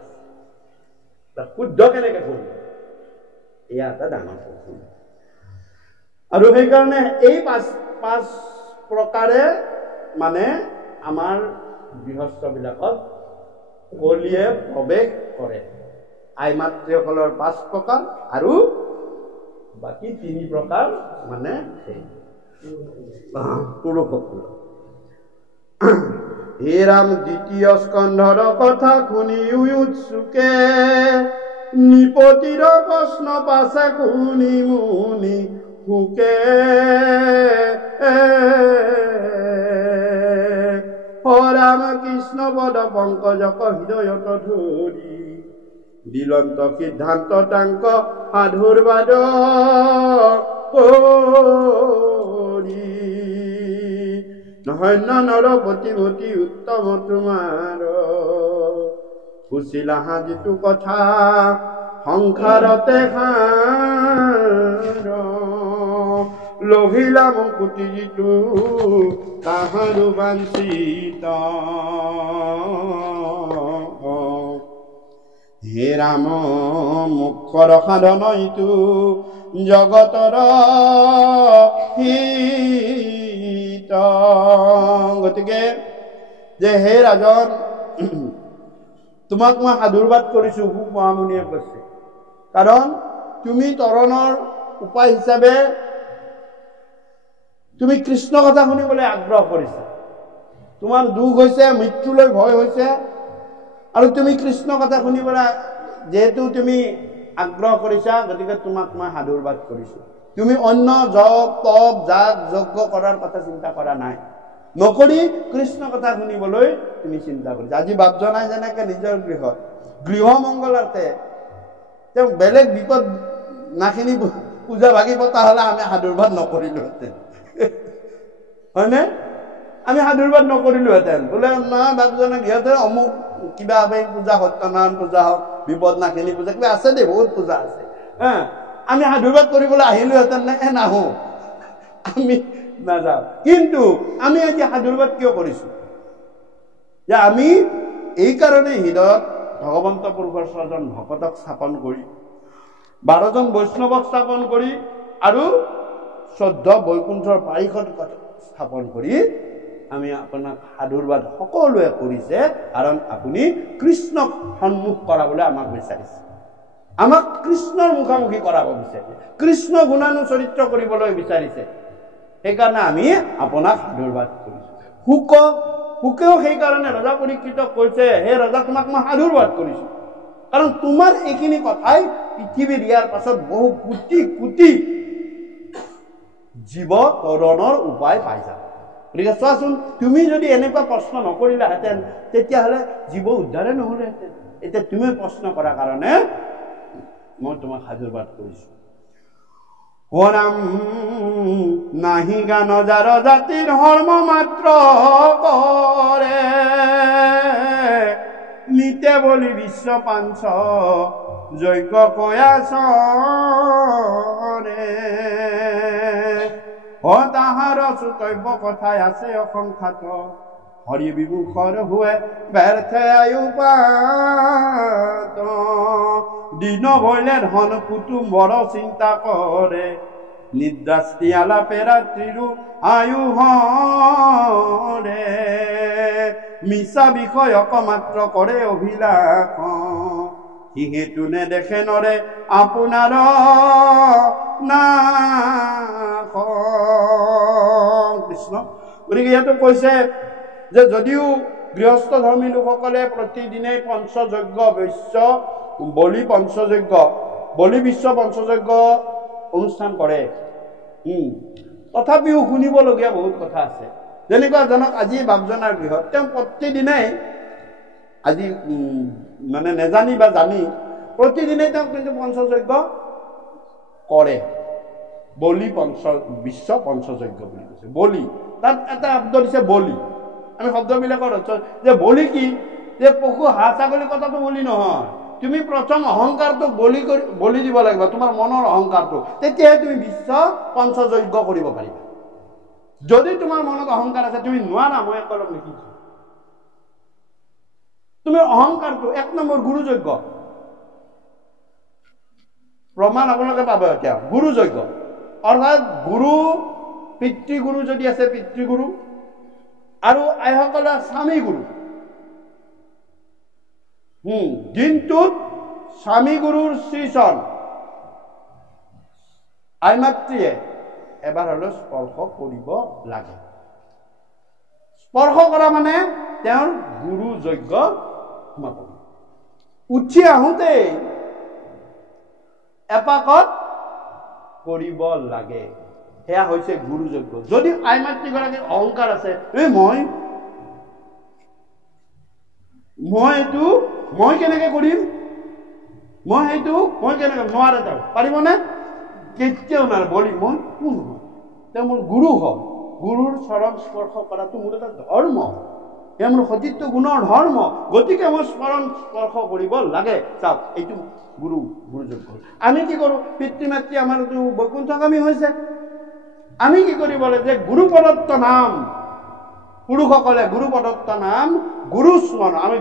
শুদ্ধ কেনেকে কৰিব? এয়া এটা ডাঙৰ প্ৰশ্ন। আৰু সেইকাৰণে এই পাঁচ প্ৰকাৰে মানে আমাৰ গৃহস্থ বিলাকত কলিয়ে প্ৰৱেশ কৰে। আই মাতৃসকলৰ 5 প্ৰকাৰ আৰু বাকী 3 প্ৰকাৰ মানে পুৰুষসকল। হে ৰাম দ্বিতীয় স্কন্ধৰ কথা শুনি উৎসুকে নিপতিৰ প্ৰশ্ন পাছে শুনি মুনি সুকে ৰাম কৃষ্ণ পদ পংকজক হৃদয়ত ধৰি দিলন্ত সিদ্ধান্ত তাংক সাধুৰ বাদ নহন্য নৰপতিমতী উত্তম তোমাৰ কুচিলা যিটো কথা সংসাৰতে সাৰ লভিলা মুকুতি যিটো তাহাৰো বাঞ্চিত হে ৰাম মুখৰ সাধন ইটো জগতৰ হিত। গতিকে যে হে ৰাজন তোমাক মই সাধুবাদ কৰিছো, সুখ মহামুনিয়ে কৈছে, কাৰণ তুমি তৰণৰ উপায় হিচাপে তুমি কৃষ্ণ কথা শুনিবলৈ আগ্ৰহ কৰিছা। তোমাৰ দুখ হৈছে, মৃত্যুলৈ ভয় হৈছে, আৰু তুমি কৃষ্ণ কথা শুনিবলৈ যেহেতু তুমি আগ্ৰহ কৰিছা, গতিকে তোমাক মই সাধুবাদ কৰিছো। তুমি অন্য জপ তপ জাগ যজ্ঞ কৰাৰ কথা চিন্তা কৰা নাই, নকৰি কৃষ্ণ কথা শুনিবলৈ তুমি চিন্তা কৰিছা। আজি বাপজনাই যেনেকে নিজৰ গৃহ মংগলাৰ্থে তেওঁ বেলেগ বিপদ নাখিনি পূজা ভাগি পতা হলে আমি সাধুবাদ নকৰিলোহেঁতেন, হয়নে? আমি সাধুবাদ নকৰিলোহেঁতেন, বোলে নহয় বাপজনে গৃহতে অমুক কিবা পূজা, সত্যনাৰায়ণ পূজা হওক, বিপদ নাখিনি পূজা কিবা আছে দেই, বহুত পূজা আছে, আমি সাধুবাদ কৰিবলৈ আহিলোহেঁতেন নে? নাহো, আমি নাযাওঁ। কিন্তু আমি আজি সাধুবাদ কিয় কৰিছো? যে আমি এই কাৰণে হৃদয়ত ভগৱন্ত পুৰুষৰ 6জন ভকতক স্থাপন কৰি, 12জন বৈষ্ণৱক স্থাপন কৰি, আৰু 14 বৈকুণ্ঠৰ পাৰিষদ স্থাপন কৰি আমি আপোনাক সাধুবাদ সকলোৱে কৰিছে, কাৰণ আপুনি কৃষ্ণক সন্মুখ কৰাবলৈ আমাক বিচাৰিছে, আমাক কৃষ্ণৰ মুখামুখি কৰাব বিচাৰিছে, কৃষ্ণ গুণানুচৰিত্ৰ কৰিবলৈ বিচাৰিছে। সেইকাৰণে আমি আপোনাক সাধুবাদ কৰিছো। সুকেও সেইকাৰণে ৰজা পৰীক্ষিতক কৈছে, হে ৰজা তোমাক মই সাধুবাদ কৰিছো, কাৰণ তোমাৰ এইখিনি কথাই পৃথিৱীৰ ইয়াৰ পাছত বহু কোটি কোটি জীৱ তৰণৰ উপায় পাই যাব। গতিকে চোৱাচোন, তুমি যদি এনেকুৱা প্ৰশ্ন নকৰিলাহেঁতেন তেতিয়াহ'লে জীৱ উদ্ধাৰে নহ'লেহেঁতেন। এতিয়া তুমি প্ৰশ্ন কৰাৰ কাৰণে মই তোমাক সাধুবাদ কৰিছো। হৰাম নাহি গান যাৰ জাতিৰ ধৰ্ম মাত্ৰ কৰে, নিতে বলি বিশ্ব পাঞ্চ যজ্ঞ কয়াচৰে, তাহাৰ শ্ৰোতব্য কথাই আছে অসংখ্যাত, হৰি বিমুখৰ হুৱে ব্যৰ্থে আয়ুপাত, দিন ভৈলে ধন কুটুম বৰ চিন্তা কৰে, নিদ্ৰাস্তি আলাপে ৰাত্ৰিৰো আয়ু হৰে, মিছা বিষয়ক মাত্ৰ কৰে অভিলাষ, সিহেতু নেদেখে নৰে আপোনাৰ নাশ। কৃষ্ণ। গতিকে ইয়াতো কৈছে যে যদিও গৃহস্থ ধৰ্মী লোকসকলে প্ৰতিদিনেই পঞ্চযজ্ঞ বলি বিশ্ব পঞ্চযজ্ঞ অনুষ্ঠান কৰে, তথাপিও শুনিবলগীয়া বহুত কথা আছে। যেনেকুৱা জনক আজি বাপজনাৰ গৃহত তেওঁ প্ৰতিদিনেই, আজি মানে নেজানি বা জানি প্ৰতিদিনেই তেওঁ কিন্তু পঞ্চযজ্ঞ কৰে। বলি বিশ্ব পঞ্চযজ্ঞ বুলি কৈছে। বলি, তাত এটা শব্দ দিছে বলি। আমি শব্দবিলাকৰ অৰ্থ যে বলি কি, যে পশু হাঁহ ছাগলী কথাটো বলি নহয়, তুমি প্ৰথম অহংকাৰটোক বলি দিব লাগিব, তোমাৰ মনৰ অহংকাৰটো, তেতিয়াহে তুমি বিশ্ব পঞ্চযজ্ঞ কৰিব পাৰিবা। যদি তোমাৰ মনত অহংকাৰ আছে তুমি নোৱাৰা, মই একলগ লিখিছো। তুমি অহংকাৰটো 1 নম্বৰ গুৰুযজ্ঞ প্ৰমাণ আপোনালোকে পাব। এতিয়া গুৰুযজ্ঞ অৰ্থাৎ গুৰু, পিতৃগুৰু যদি আছে পিতৃগুৰু, আৰু আইসকলৰ স্বামী গুৰু। দিনটোত স্বামী গুৰুৰ শ্ৰীচৰণ আইমাতৃয়ে এবাৰ হলেও স্পৰ্শ কৰিব লাগে। স্পৰ্শ কৰা মানে তেওঁৰ গুৰু যজ্ঞ সমাপন। উঠি আহোঁতেই এপাকত কৰিব লাগে, সেয়া হৈছে গুৰু যজ্ঞ। যদি আইমাতৃগৰাকীৰ অহংকাৰ আছে, মই কেনেকে কৰিম, মই কেনেকে নোৱাৰে, তেওঁ পাৰিবনে? কেতিয়াও নোৱাৰে। বলি মই কোন হয়? তেওঁ মোৰ গুৰু হয়। গুৰুৰ চৰণ স্পৰ্শ কৰাটো মোৰ এটা ধৰ্ম, এয়া মোৰ সতীত্ব গুণৰ ধৰ্ম। গতিকে মই স্পৰ্শ কৰিব লাগে। চাওক, এইটো গুৰুযজ্ঞ। আমি কি কৰো? পিতৃ মাতৃ আমাৰ বৈকুণ্ঠগামী হৈছে, আমি কি কৰিব লাগে? যে গুৰু প্ৰদত্ত নাম, পুৰুষসকলে গুৰু প্ৰদত্ত নাম, গুৰু স্মৰণ, আমি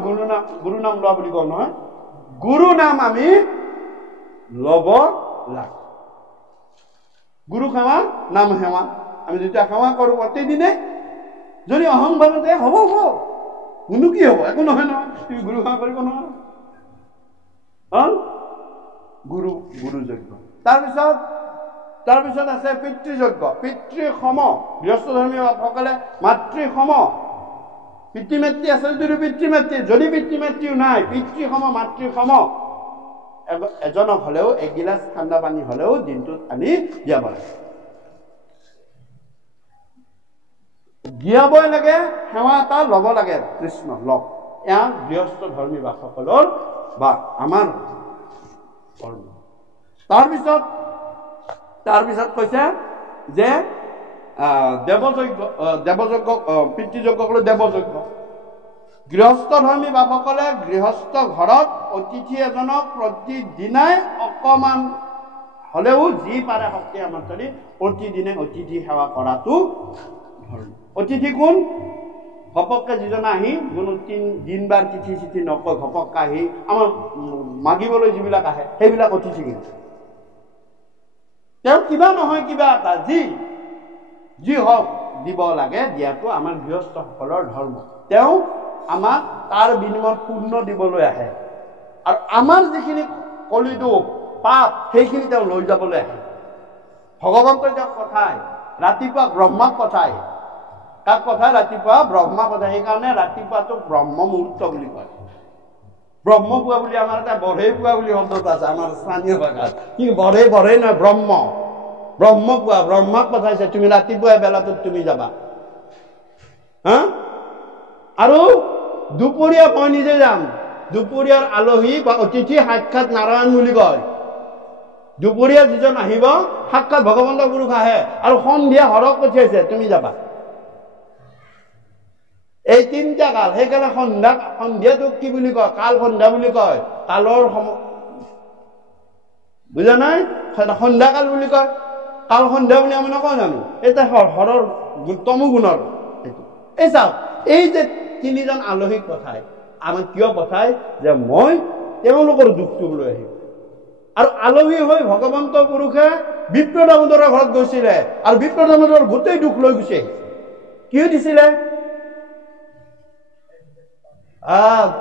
গুৰু নাম লোৱা বুলি কওঁ নহয়, গুৰু নাম আমি লব লাগে। গুৰু সেৱা, নাম সেৱা আমি যেতিয়া সেৱা কৰো প্ৰতিদিনে, যদি অহংভাৱে হ'ব কোনো কি হ'ব? একো নহয় নহয়, তুমি গুৰু সেৱা কৰিব নোৱাৰা। গুৰুযজ্ঞ। তাৰপিছত আছে পিতৃযজ্ঞ। পিতৃসম, গৃহস্থধৰ্মী সকলে মাতৃসম। পিতৃ মাতৃ আছে যদি পিতৃ মাতৃ, যদি পিতৃ মাতৃও নাই, পিতৃসম মাতৃসম এজনক হলেও এগিলাচ ঠাণ্ডা পানী হলেও দিনটোত আনি দিয়াব লাগে, দিয়াবই লাগে। সেৱা এটা ল'ব লাগে, কৃষ্ণ লগ। এয়া গৃহস্থ ধৰ্মী বাসকলৰ বা আমাৰ ধৰ্ম। তাৰপিছত কৈছে যে দেৱযজ্ঞ, পিতৃযজ্ঞ, দেৱযজ্ঞ। গৃহস্থ ধৰ্মী বাসকলে গৃহস্থ ঘৰত অতিথি এজনক প্ৰতিদিনাই অকমান হলেও যি পাৰে শক্তি আমাতৰি প্ৰতিদিনে অতিথি সেৱা কৰাটো ধৰ্ম। অতিথি কোন? ঘপককে যিজন আহি কোনো দিন-বাৰ তিথি নকয়, ঘপককে আহি আমাৰ মাগিবলৈ যিবিলাক আহে সেইবিলাক অতিথি কিন্তু। তেওঁ কিবা নহয় কিবা এটা যি হওক দিব লাগে, দিয়াটো আমাৰ গৃহস্থসকলৰ ধৰ্ম। তেওঁ আমাক তাৰ বিনিময়ত পুণ্য দিবলৈ আহে, আৰু আমাৰ যিখিনি কলিদোষ পাপ সেইখিনি তেওঁ লৈ যাবলৈ আহে। ভগৱন্তই তেওঁক পঠায়, ৰাতিপুৱা ব্ৰহ্মাক পঠায়। কাক পঠায়? ৰাতিপুৱা ব্ৰহ্মা পঠায়। সেইকাৰণে ৰাতিপুৱাটোক ব্ৰহ্ম মুহূৰ্ত বুলি কয়। ব্ৰহ্মপুৱা বুলি আমাৰ এটা বঢ়েই পুৱা বুলি শব্দটো আছে আমাৰ স্থানীয় ভাষাত, কিন্তু বঢ়েই নহয়, ব্ৰহ্মপুৱা। ব্ৰহ্মাক পঠাইছে, তুমি ৰাতিপুৱা বেলাটোত তুমি যাবা। আৰু দুপৰীয়া মই নিজে যাম। দুপৰীয়াৰ আলহী বা অতিথি সাক্ষাৎ নাৰায়ণ বুলি কয়। দুপৰীয়া যিজন আহিব সাক্ষাৎ ভগৱন্ত পুৰুষ আহে, আৰু সন্ধিয়া হৰক পঠিয়াইছে, তুমি যাবা। এই তিনিটা কাল। সেইকাৰণে সন্ধিয়াটোক কি বুলি কয়? কাল সন্ধ্যা বুলি কয়। কালৰ বুজা নাই? সন্ধ্যা কাল বুলি কয়, কাল সন্ধ্যা বুলি আমি নকওঁ জানো? এটা হৰৰ তমু গুণৰ এইটো। এই চাওক, এই যে তিনিজন আলহীক পঠায়, আমাক কিয় পঠায়? যে মই তেওঁলোকৰ দুখটো লৈ আহিম। আৰু আলহী হৈ ভগৱন্ত পুৰুষে বিপ্ৰ দামোদৰৰ ঘৰত গৈছিলে, আৰু বিপ্ৰ দামোদৰৰ গোটেই দুখ লৈ গুচি আহিছে। কি দিছিলে?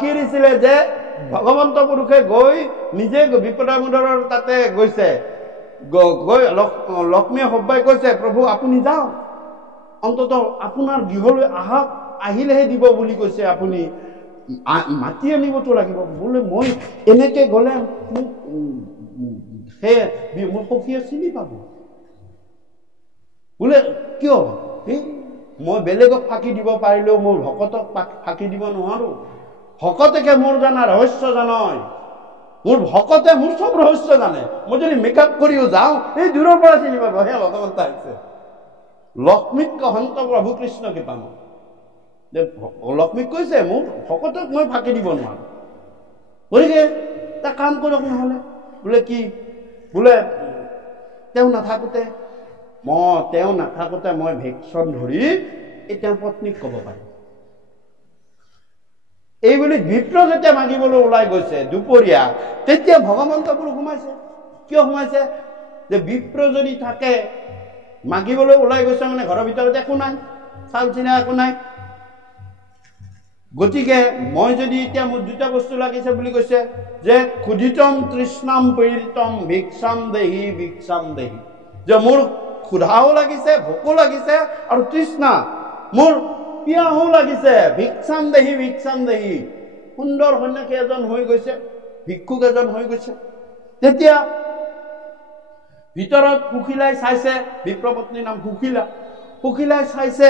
কি দিছিলে? যে ভগৱন্ত পুৰুষে গৈ নিজে বিপ্ৰ দামোদৰৰ তাতে গৈছে, গৈ লক্ষ্মীয়ে সবাই কৈছে, প্ৰভু আপুনি যাওক, অন্তত আপোনাৰ গৃহলৈ আহিলেহে দিব বুলি কৈছে, আপুনি মাতি আনিবতো লাগিব। বোলে মই এনেকে গলে মোক মোৰ সখীয়ে চিনি পাব। বোলে কিয়? মই বেলেগক ফাঁকি দিব পাৰিলেও মোৰ ভকতক ফাঁকি দিব নোৱাৰো। ভকতেকে মোৰ জানা ৰহস্য জানয়, মোৰ ভকতে মোৰ চব ৰহস্য জানে। মই যদি মেকআপ কৰিও যাওঁ, এই দূৰৰ পৰা চিনি পাব, হে ভগৱন্ত আহিছে। লক্ষ্মীক কহন্ত প্ৰভু কৃষ্ণকে পাম। লক্ষ্মীক কৈছে, মোৰ ভকতক মই ফাঁকি দিব নোৱাৰো। গতিকে এটা কাম কৰক নহলে। বোলে কি? বোলে তেওঁ নাথাকোতে মই ভেকচন ধৰি তেওঁৰ পত্নীক কব পাৰিম। এইবুলি বিপ্ৰ যেতিয়া মাগিবলৈ ওলাই গৈছে দুপৰীয়া, তেতিয়া ভগৱন্ত পুৰুষ সোমাইছে। কিয় সোমাইছে? যে বিপ্ৰ যদি থাকে, মাগিবলৈ ওলাই গৈছে মানে ঘৰৰ ভিতৰত একো নাই, চাউল চিনা একো নাই, গতিকে মই যদি এতিয়া মোৰ দুটা বস্তু লাগিছে বুলি কৈছে যে ক্ষুধিতম তৃষ্ণাম পীড়িতম ভিক্ষাম দেহি, যে মোৰ ক্ষুধাও লাগিছে, ভোকো লাগিছে আৰু তৃষ্ণা, মোৰ পিয়াহো লাগিছে, ভিক্ষাম দেহি। সুন্দৰ সন্যাসী এজন হৈ গৈছে, ভিক্ষুক এজন হৈ গৈছে। তেতিয়া ভিতৰত সুখিলাই চাইছে, বিপ্ৰপত্নীৰ নাম সুখিলাই চাইছে,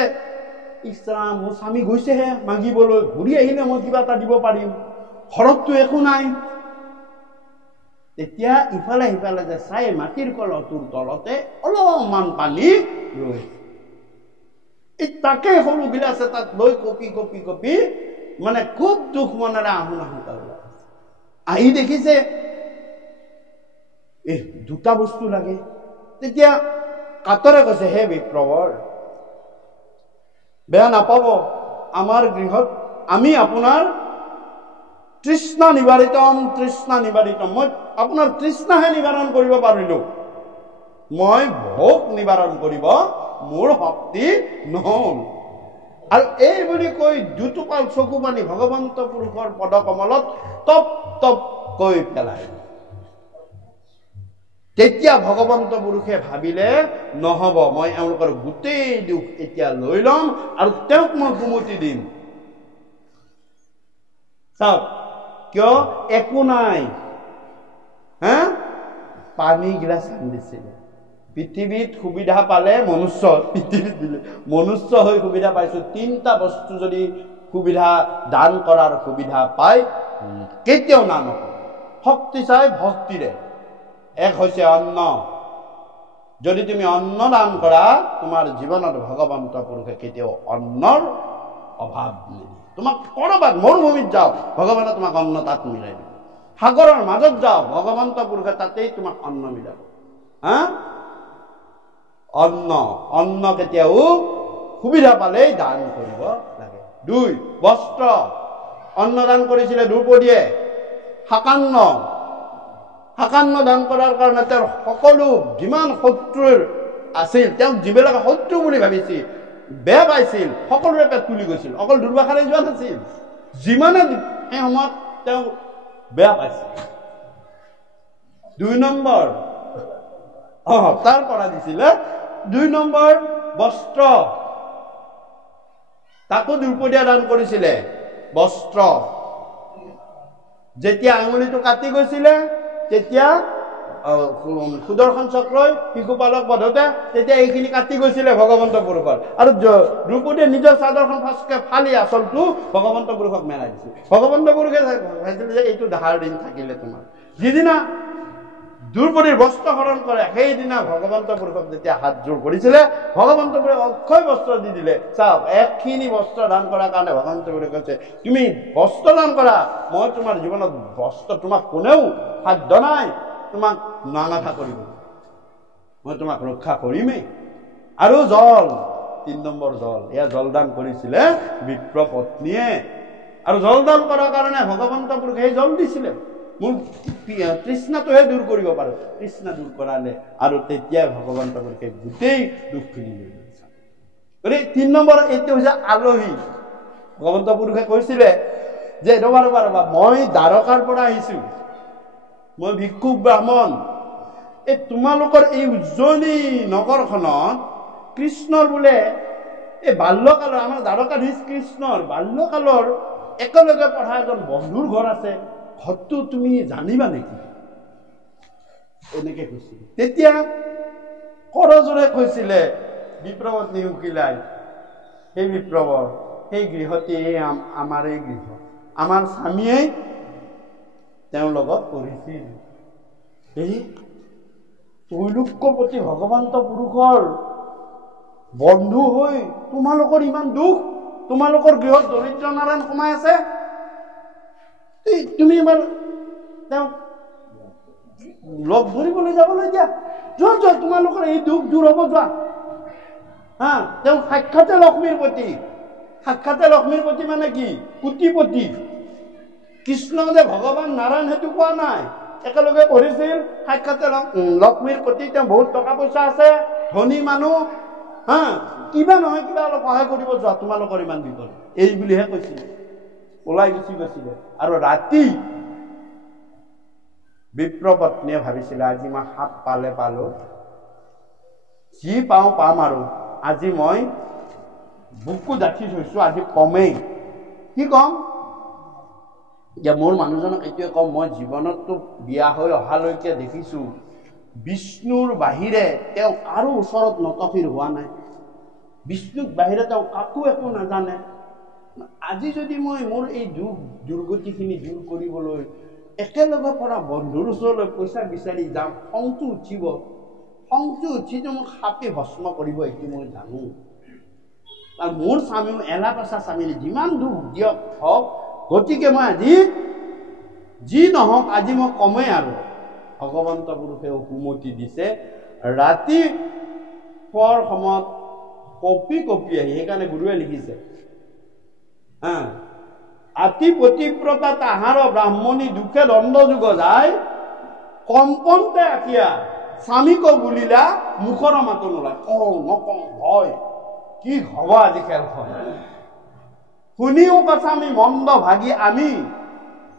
ইছৰাম মোৰ স্বামী গৈছেহে মাগিবলৈ, ঘূৰি আহিলে মই কিবা এটা দিব পাৰিম, ঘৰততো একো নাই। তেতিয়া ইফালে সিফালে যে চাই মাটিৰ কলহটোৰ তলতে অলপমান পানী ৰৈ, তাকে সৰু গিলাচ এটাত লৈ কপি মানে খুব দুখ মনেৰে আহুন আহি দেখিছে দুটা বস্তু লাগে। তেতিয়া কাতৰে কৈছে, হে বিপ্ৰবৰ, বেয়া নাপাব, আমাৰ গৃহত আমি আপোনাৰ তৃষ্ণা নিবাৰিতম, মই আপোনাৰ তৃষ্ণাহে নিবাৰণ কৰিব পাৰিলো, মই ভোক নিবাৰণ কৰিব মোৰ শক্তি নহল। আৰু এই বুলি কৈ দুটোপাল চকু পানী ভগৱন্ত পুৰুষৰ পদকমলত টপ টপ কৈ পেলাই। তেতিয়া ভগৱন্ত পুৰুষে ভাবিলে, নহব, মই এওঁলোকৰ গোটেই দুখ এতিয়া লৈ ল'ম আৰু তেওঁক মই কুমতি দিম। চাওক, কিয় একো নাই, পানী গিলাচ আনি দিছিলে। পৃথিৱীত সুবিধা পালে মনুষ্য, পৃথিৱীত দিলে মনুষ্য হৈ সুবিধা পাইছো, তিনিটা বস্তু যদি সুবিধা দান কৰাৰ সুবিধা পায় কেতিয়াও না নকৰে। শক্তি চাই ভক্তিৰে। এক হৈছে অন্ন, যদি তুমি অন্ন দান কৰা তোমাৰ জীৱনত ভগৱন্ত পুৰুষে কেতিয়াও অন্নৰ অভাৱ নিদিয়ে। তোমাক কৰবাত মৰুভূমিত যাও, ভগৱানে তোমাক অন্ন তাত মিলাই দিব। সাগৰৰ মাজত যাও, ভগৱন্ত পুৰুষে তাতেই তোমাক অন্ন মিলাব। অন্ন কেতিয়াও সুবিধা পালেই দান কৰিব লাগে। 2 বস্ত্ৰ, অন্ন দান কৰিছিলে দ্ৰৌপদীয়ে। শাকান্ন দান কৰাৰ কাৰণে তেওঁৰ সকলো যিমান শত্ৰুৰ আছিল, তেওঁক যিবিলাকে শত্ৰু বুলি ভাবিছিল, বেয়া পাইছিল, সকলোৰে পেট তুলি গৈছিল, অকল দুৰ্বাসাৰে যোৱা নাছিল। যিমানে সেই সময়ত তেওঁ বেয়া পাইছিল। 2 নম্বৰ তাৰ পৰা দিছিলে 2 নম্বৰ বস্ত্ৰ, তাকো দ্ৰৌপদীয়ে দান কৰিছিলে বস্ত্ৰ। যেতিয়া আঙুলিটো কাটি গৈছিলে, তেতিয়া সুদৰ্শন চক্ৰই শিশুপালক বধতে তেতিয়া এইখিনি কাটি গৈছিলে ভগৱন্ত পুৰুষৰ। আৰু দ্ৰৌপদীয়ে নিজৰ চাদৰখন ফাঁচকে ফালি আচলটো ভগৱন্ত পুৰুষক মেলাই দিছিল। ভগৱন্ত পুৰুষে ভাবিছিল যে এইটো ধাৰ দিন থাকিলে তোমাৰ। যিদিনা দ্ৰৌপদীৰ বস্ত্ৰ হৰণ কৰে, সেইদিনা ভগৱন্ত পুৰুষক যেতিয়া হাত জোৰ কৰিছিলে, ভগৱন্ত পুৰুষে অক্ষয় বস্ত্ৰ দি দিলে। চাওক, একখিনি বস্ত্ৰ দান কৰাৰ কাৰণে ভগৱন্ত পুৰুষে কৈছে, তুমি বস্ত্ৰ দান কৰা, মই তোমাৰ জীৱনত বস্ত্ৰ, তোমাক কোনেও সাধ্য নাই তোমাক নানাথা কৰিব, মই তোমাক ৰক্ষা কৰিমেই। আৰু জল, 3 নম্বৰ জল, এয়া জলদান কৰিছিলে বিপ্ৰ পত্নীয়ে। আৰু জলদান কৰাৰ কাৰণে ভগৱন্ত পুৰুষে সেই জল দিছিলে। মোৰ তৃষ্ণাটোহে দূৰ কৰিব পাৰো, তৃষ্ণা দূৰ কৰালে আৰু তেতিয়াই ভগৱন্ত পুৰুষে গোটেই দুখখিনি লৈ গৈছে। গতিকে 3 নম্বৰ এইটো হৈছে আলহী। ভগৱন্ত পুৰুষে কৈছিলে যে ৰবা, মই দ্বাৰকাৰ পৰা আহিছো, মই ভিক্ষুক ব্ৰাহ্মণ, এই তোমালোকৰ এই উজ্জয়িনী নগৰখনত কৃষ্ণৰ বোলে এই বাল্যকালৰ, আমাৰ দ্বাৰকাধীশ কৃষ্ণৰ বাল্যকালৰ একেলগে পঢ়া এজন বন্ধুৰ ঘৰ আছে, ঘৰটো তুমি জানিবা নেকি? এনেকে কৈছিল। তেতিয়া কৰজোৰে কৈছিলে বিপ্ৰপত্নী উকিলাই, সেই বিপ্ৰবৰ, সেই গৃহটি আমাৰ এই গৃহ, আমাৰ স্বামীয়ে তেওঁৰ লগত পঢ়িছিল। এই তৈলোক্যৰ প্ৰতি ভগৱন্ত পুৰুষৰ বন্ধু হৈ তোমালোকৰ ইমান দুখ, তোমালোকৰ গৃহত দৰিদ্ৰ নাৰায়ণ সোমাই আছে, তুমি এবাৰ তেওঁক লগ ধৰিবলৈ যাবলৈ দিয়া, যোৱা, তোমালোকৰ এই দুখ দূৰ হ'ব, যোৱা। তেওঁ সাক্ষাতে লক্ষ্মীৰ প্ৰতি মানে কি? কোটিপতি। কৃষ্ণ যে ভগৱান নাৰায়ণ সেইটো কোৱা নাই, একেলগে পঢ়িছিল, সাক্ষাতে লক্ষ্মীৰ প্ৰতি, তেওঁ বহুত টকা পইচা আছে, ধনী মানুহ, কিবা নহয় কিবা অলপ সহায় কৰিব, যোৱা, তোমালোকৰ ইমান বিপদ, এই বুলিহে কৈছিল। ওলাই গুচি গৈছিলে। আৰু ৰাতি বিপ্ৰপত্নীয়ে ভাবিছিলে আজি মই সাপ পালো, যি পাওঁ পাম, আৰু আজি মই বুকু ডাঠি থৈছো, আজি কমেই। কি কম যে মোৰ মানুহজনক এইটোৱে কম, মই জীৱনততো বিয়া হৈ অহালৈকে দেখিছো বিষ্ণুৰ বাহিৰে তেওঁ আৰু ওচৰত নতশিৰ হোৱা নাই, বিষ্ণুক বাহিৰে তেওঁ কাকো একো নাজানে। আজি যদি মই মোৰ এই দুৰ্গতিখিনি দূৰ কৰিবলৈ একেলগে পৰা বন্ধুৰ ওচৰলৈ পইচা বিচাৰি যাম, খংটো উঠিব, খংটো উঠিতো মোক সাপে ভস্ম কৰিব, এইটো মই জানো। আৰু মোৰ স্বামীও এলা পেচা স্বামী, যিমান দুখ দিয়ক হওক, গতিকে মই আজি যি নহওক আজি মই কমেই। আৰু ভগৱন্ত পুৰুষে সুমতি দিছে, ৰাতি পুৱাৰ সময়ত কঁপি আহি, সেইকাৰণে গুৰুৱে লিখিছে আতি পতিব্ৰতা তাহাৰ ব্ৰাহ্মণী দুখে দণ্ড যুগ যায়, কম্পন্তে আঁকিয়া স্বামীক বুলিলা মুখৰ মাতো নোলায়। কওঁ নকওঁ হয়, কি হব আজি খেলখন। শুনিও কথা আমি মন্দ ভাগি আমি,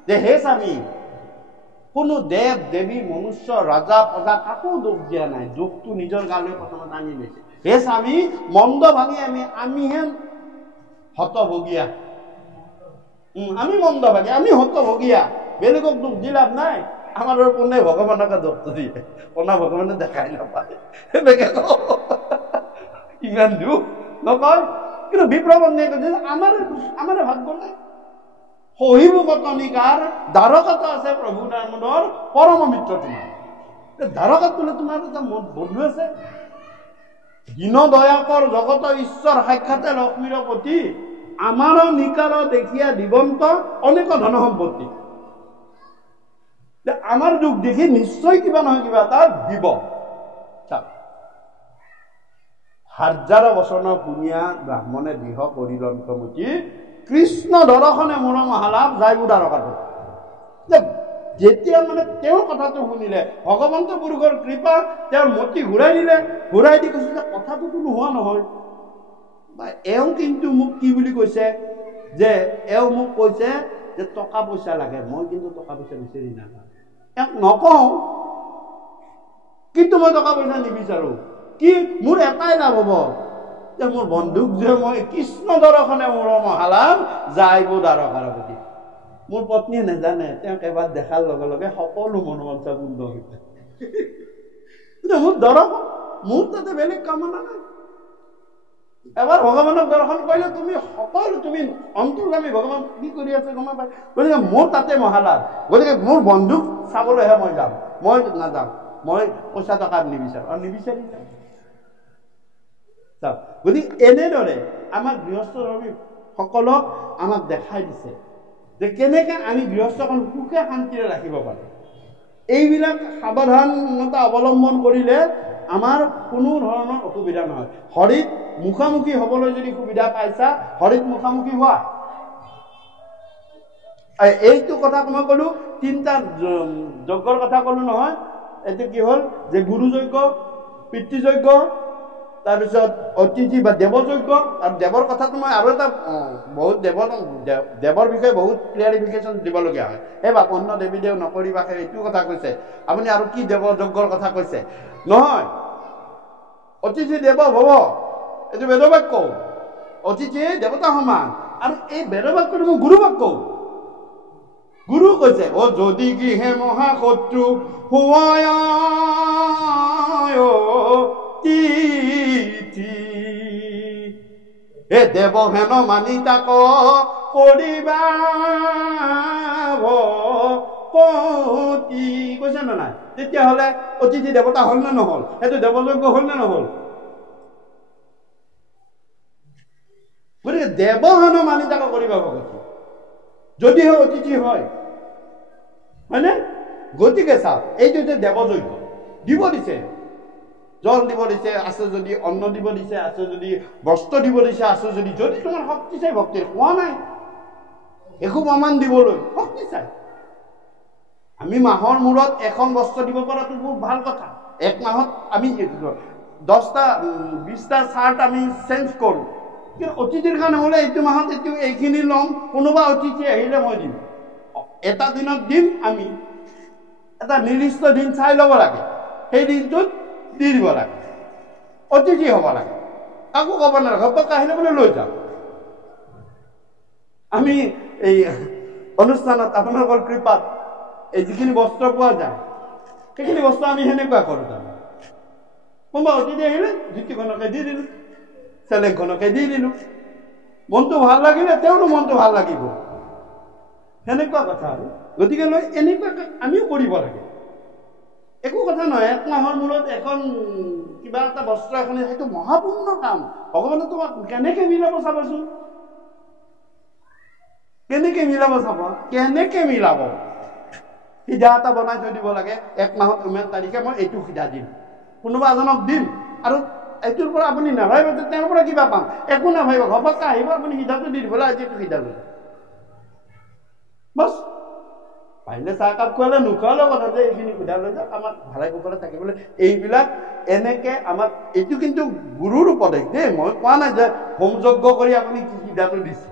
যে হে স্বামী, কোনো দেৱ দেৱী মনুষ্য ৰজা প্ৰজা কাকো দুখ দিয়া নাই, দুখটো নিজৰ গালৈ প্ৰথমত আনি লৈছে। হে স্বামী, মন্দ ভাগি আমিহে হতভগীয়া, আমি মন্দ ভাগি, আমি হতভগীয়া, বেলেগক দুখ দি লাভ নাই। আমাৰ কোনে ভগৱানকে দুখটো দিয়ে, কোনা ভগৱানে দেখাই নাপায়, সেনেকে ইমান দুখ নকয়। কিন্তু বিপ্ৰপত্নীয়ে কৈছে আমাৰ ভাগ্য নাই, সহিব কতনিকাৰ দ্বাৰকাত আছে প্ৰভু দামোদৰ পৰম মিত্ৰ তোমাৰ। দ্বাৰকাত বোলে তোমাৰ এটা বন্ধু আছে, দীন দয়াকৰ জগত ঈশ্বৰ সাক্ষাতে লক্ষ্মীৰ পতি, আমাৰ নিকাৰ দেখিয়া দিবন্ত অনেক ধন সম্পত্তি। আমাৰ দুখ দেখি নিশ্চয় কিবা নহয় কিবা এটা দিব। হাজাৰ বচন শুনিয়া ব্ৰাহ্মণে দৃঢ় কৰিলন্তমতি, কৃষ্ণ দৰ্শনে মোৰ মহালাভ যাইবো দ্বাৰকাটো। যেতিয়া মানে তেওঁৰ কথাটো শুনিলে, ভগৱন্ত পুৰুষৰ কৃপা, তেওঁৰ মতি ঘূৰাই দিলে, ঘূৰাই দি কৈছে যে কথাটোতো নোহোৱা নহয়। এওঁ কিন্তু মোক কি বুলি কৈছে, যে এওঁ মোক কৈছে যে টকা পইচা লাগে, মই কিন্তু টকা পইচা বিচাৰি নাপাওঁ, এওঁক নকওঁ, কিন্তু মই টকা পইচা নিবিচাৰো। কি মোৰ এটাই লাভ হব, যে মোৰ বন্ধুক যে মই কৃষ্ণ দৰ্শনে মোৰ মহালাভ যাইব দ্বাৰকাৰ প্ৰতি। মোৰ পত্নীয়ে নাজানে, তেওঁক এবাৰ দেখাৰ লগে লগে সকলো মনোবাঞ্ছা পূৰ্ণ হৈ যায়। মোৰ দৰ্শন, মোৰ তাতে বেলেগ কামনা নাই। এবাৰ ভগৱানক দৰ্শন কৰিলে তুমি সকলো, তুমি অন্তৰ্গামী, ভগৱান কি কৰি আছে গম পাই। গতিকে মোৰ তাতে মহালাভ, গতিকে মোৰ বন্ধুক চাবলৈহে মই যাম, মই নাযাওঁ, মই পইচা টকা নিবিচাৰো, আৰু নিবিচাৰি যাম। গতিকে এনেদৰে আমাক গৃহস্থ সকলক আমাক দেখাই দিছে যে কেনেকে আমি গৃহস্থখন সুখে শান্তিৰে ৰাখিব পাৰো। এইবিলাক সাৱধানতা অৱলম্বন কৰিলে আমাৰ কোনো ধৰণৰ অসুবিধা নহয়। হৰিত মুখামুখি হবলৈ যদি সুবিধা পাইছা, হৰিত মুখামুখি হোৱা। এইটো কথা মই কলো, তিনিটা যজ্ঞৰ কথা কলো নহয়। এইটো কি হ'ল যে গুৰু যজ্ঞ, পিতৃযজ্ঞ, তাৰপিছত অতিথি বা দেৱযজ্ঞ। আৰু দেৱৰ কথাটো মই আৰু এটা বহুত দেৱৰ বিষয়ে বহুত ক্লিয়াৰিফিকেশ্যন দিবলগীয়া হয়। এই বাপ অন্য দেৱী দেৱ নকৰিবা, এইটো কথা কৈছে আপুনি, আৰু কি দেৱযজ্ঞৰ কথা কৈছে নহয়। অতিথি দেৱ ভৱ, এইটো বেদবাক্য, অতিথি দেৱতা সমান। আৰু এই বেদবাক্যটো মোৰ গুৰু বাক্য। গুৰু কৈছে, অ যদি গৃহে মহাশত্ৰু হোৱায় হে দেৱ হেন মানি তাক কৰিবা ভকতি, কৈছে নে নাই? তেতিয়াহ'লে অতিথি দেৱতা হ'ল নে নহ'ল? সেইটো দেৱযজ্ঞ হ'ল নে নহ'ল? গতিকে দেৱ হেন মানি তাক কৰিবা ভকতি, যদিহে অতিথি হয়, হয়নে? গতিকে চাওক, এইটো যে দেৱযজ্ঞ দিব দিছে, জল দিব দিছে আছে যদি, অন্ন দিব দিছে আছে যদি, বস্ত্ৰ দিব দিছে আছে যদি তোমাৰ শক্তি চাই ভক্তিৰ কোৱা নাই, একো প্ৰমাণ দিবলৈ শক্তি চাই। আমি মাহৰ মূৰত এখন বস্ত্ৰ দিব পৰাটো বহুত ভাল কথা। এক মাহত আমি 10টা 20টা চাৰ্ট আমি চেঞ্জ কৰোঁ, কিন্তু অতিথিৰ কাৰণে বোলে এইটো মাহত এইখিনি ল'ম, কোনোবা অতিথি আহিলে মই দিম। এটা দিনত দিম, আমি এটা নিৰ্দিষ্ট দিন চাই ল'ব লাগে, সেই দিনটোত দি দিব লাগে, অতিথি হ'ব লাগে, কাকো ক'ব নালাগে, ঘপককৈ আহিলে বোলে লৈ যাম। আমি এই অনুষ্ঠানত আপোনালোকৰ কৃপাত এই যিখিনি বস্ত্ৰ পোৱা যায়, সেইখিনি বস্তু আমি সেনেকুৱা কৰোঁ। তাৰমানে কোনোবা অতিথি আহিলে ধুতিখনকে দি দিলোঁ, চেলেংখনকে দি দিলোঁ, মনটো ভাল লাগিলে তেওঁৰো মনটো ভাল লাগিব, সেনেকুৱা কথা আৰু। গতিকে লৈ এনেকুৱাকৈ আমিও কৰিব লাগে, একো কথা নহয়। 1 মাহৰ মূৰত এখন কিবা এটা বস্ত্ৰ এখন, সেইটো মহাপূৰ্ণ কাম। ভগৱানে তোমাক কেনেকৈ মিলাব চাবচোন, কেনেকৈ মিলাব চাব, কেনেকৈ মিলাব। সিধা এটা বনাই থৈ দিব লাগে, 1 মাহত ইমান তাৰিখে মই এইটো সিধা দিম, কোনোবা এজনক দিম, আৰু এইটোৰ পৰা আপুনি নাভাবিব তেওঁৰ পৰা কিবা পাম, একো নাভাবিব, ঘপককৈ আহিব, আপুনি সিধাটো দি দিবলৈ, আজি এইটো সিধা লৈ বছ। পাৰিলে চাহকাপ খোৱালে, নোখোৱালেও কথা যে এইখিনি সুধা লৈ যাওক, আমাক ভালে কুশলে থাকিবলৈ। এইবিলাক এনেকে আমাক, এইটো কিন্তু গুৰুৰ উপদেশ দেই, মই কোৱা নাই যে হোম যজ্ঞ কৰি আপুনি সিধাটো দিছে।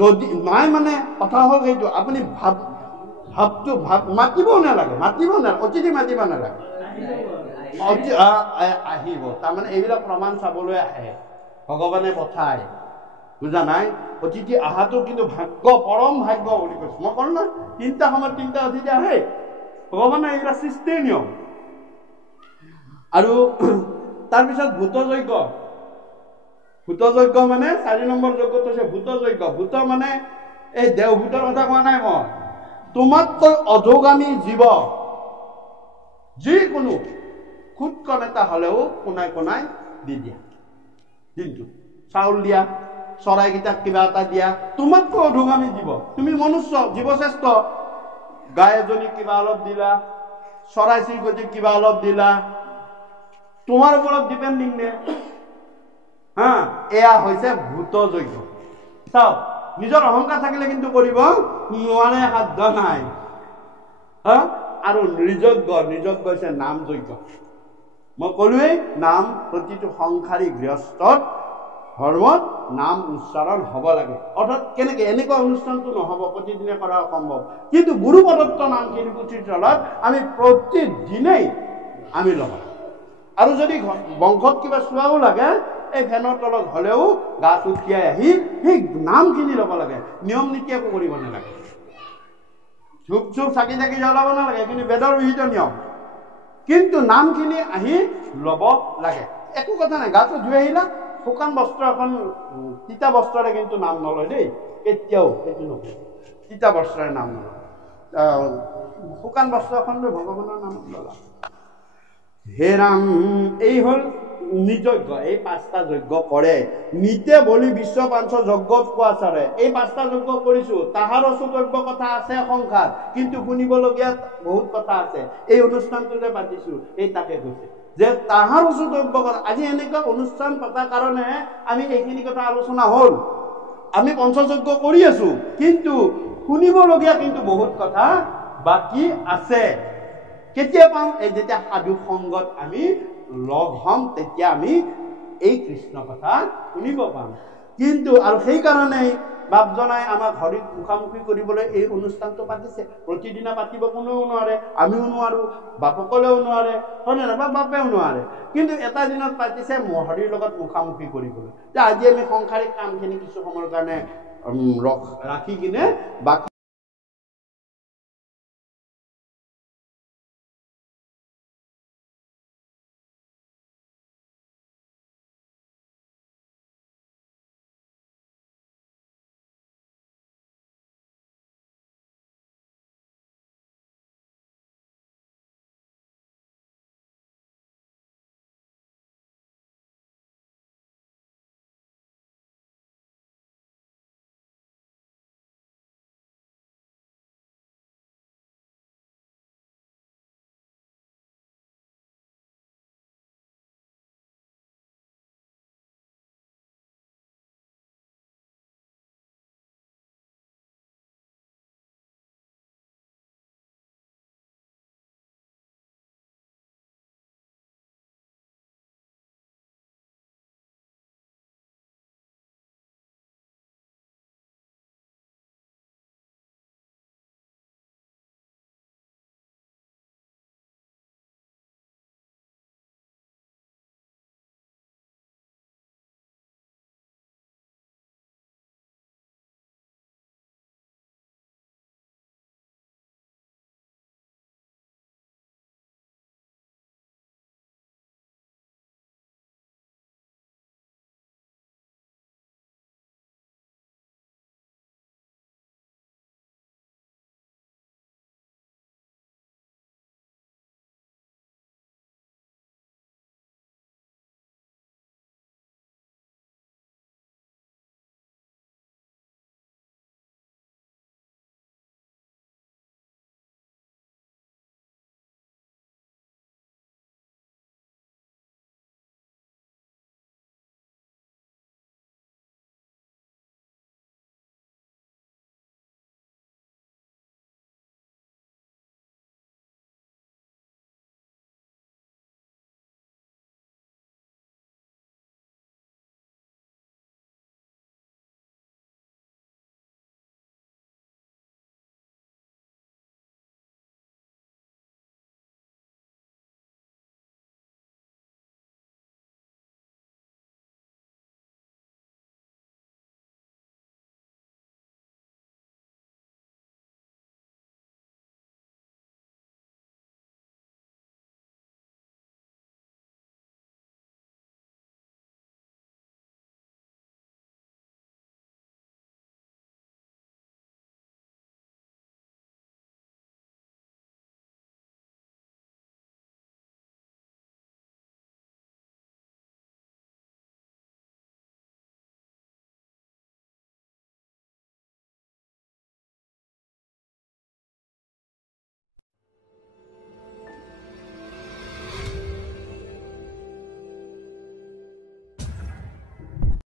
যদি নাই মানে কথা হ'ল সেইটো, আপুনি ভাৱটো মাতিব নালাগে, অতিথি মাতিব নালাগে, আহিব। তাৰমানে এইবিলাক প্ৰমাণ চাবলৈ আহে, ভগৱানে পঠায়, বুজা নাই। অতিথি অহাটো কিন্তু ভাগ্য, পৰম ভাগ্য বুলি কৈছো। মই ক'লো না 3টা সময়ত 3টা অতিথি আহে, ভগৱানে এইবিলাক সৃষ্টিৰ নিয়ম। আৰু তাৰপিছত ভূত যজ্ঞ। ভূত যজ্ঞ মানে 4 নম্বৰ যজ্ঞটো হৈছে ভূত যজ্ঞ। ভূত মানে এই দেওভূতৰ কথা কোৱা নাই মই, তোমাতকৈ অধোগামী জীৱ যিকোনো খুটকণ এটা হ'লেও কোনাই কোনাই দি দিয়া, দিনটো চাউল দিয়া, চৰাইকেইটাক কিবা এটা দিয়া, তোমাতকৈ অধোগামী জীৱ। তুমি মনুষ্য, জীৱশ্ৰেষ্ঠ, গাই এজনীক কিবা অলপ দিলা, চৰাই চিৰিকটিক কিবা অলপ দিলা, তোমাৰ ওপৰত ডিপেণ্ডিং নে? হা, এয়া হৈছে ভূত যজ্ঞ। চাওক, নিজৰ অহংকাৰ থাকিলে কিন্তু কৰিব নোৱাৰে, সাধ্য নাই। হা, আৰু নৃযজ্ঞ হৈছে নাম যজ্ঞ। মই ক'লোৱেই, নাম প্ৰতিটো সংসাৰী গৃহস্থত ধৰ্মত নাম উচ্চাৰণ হ'ব লাগে। অৰ্থাৎ কেনেকে, এনেকুৱা অনুষ্ঠানটো নহ'ব, প্ৰতিদিনে কৰা অসম্ভৱ, কিন্তু গুৰু প্ৰদত্ত নামখিনি পুথিৰ তলত আমি প্ৰতিদিনেই আমি ল'ব লাগে। আৰু যদি বংশত কিবা চোৱাও লাগে, এই ফেনৰ তলত হ'লেও গাটো তিয়াই আহি সেই নামখিনি ল'ব লাগে, নিয়ম নীতি একো কৰিব নালাগে, ধূপ চুপ চাকি চাকি জ্বলাব নালাগে, এইখিনি বেদৰ বিহিত নিয়ম, কিন্তু নামখিনি আহি ল'ব লাগে। একো কথা নাই, গাটো ধুই আহিলা, শুকান বস্ত্ৰ এখন, তিতা বস্ত্ৰৰে কিন্তু নাম নলয় দেই, কেতিয়াও সেইটো নকয়, তিতা বস্ত্ৰৰে নাম নলয়। শুকান বস্ত্ৰ এখন লৈ ভগৱানৰ নাম ল'লা। হে ৰাম, এই হ'ল নিযজ্ঞ। এই 5টা যজ্ঞ কৰে। নিতে বলি বিশ্ব পাঞ্চ যজ্ঞত কোৱা চাৰে। এই 5টা যজ্ঞ কৰিছো, তাহাৰো চতুৰ্থ কথা আছে সংসাৰ, কিন্তু শুনিবলগীয়া বহুত কথা আছে। এই অনুষ্ঠানটো যে পাতিছো, এই তাকে কৈছে যে তাহাৰো চতুৰ্থ কথা। আজি এনেকুৱা অনুষ্ঠান পতাৰ কাৰণে আমি এইখিনি কথা আলোচনা হ'ল, আমি পঞ্চযজ্ঞ কৰি আছো, কিন্তু শুনিবলগীয়া কিন্তু বহুত কথা বাকী আছে। কেতিয়া পাম? এই যেতিয়া সাধু সংগত আমি লগ হ'ম, তেতিয়া আমি এই কৃষ্ণ কথা শুনিব পাম। কিন্তু আৰু সেইকাৰণেই বাপজনাই আমাক হৰিক মুখামুখি কৰিবলৈ এই অনুষ্ঠানটো পাতিছে। প্ৰতিদিনা পাতিব কোনেও নোৱাৰে, আমিও নোৱাৰো, বাপকলেও নোৱাৰে, হয়নে নহয়, বা বাপেও নোৱাৰে, কিন্তু এটা দিনত পাতিছে হৰিৰ লগত মুখামুখি কৰিবলৈ। যে আজি আমি সংসাৰিক কামখিনি কিছু সময়ৰ কাৰণে ৰাখি কিনে বাকী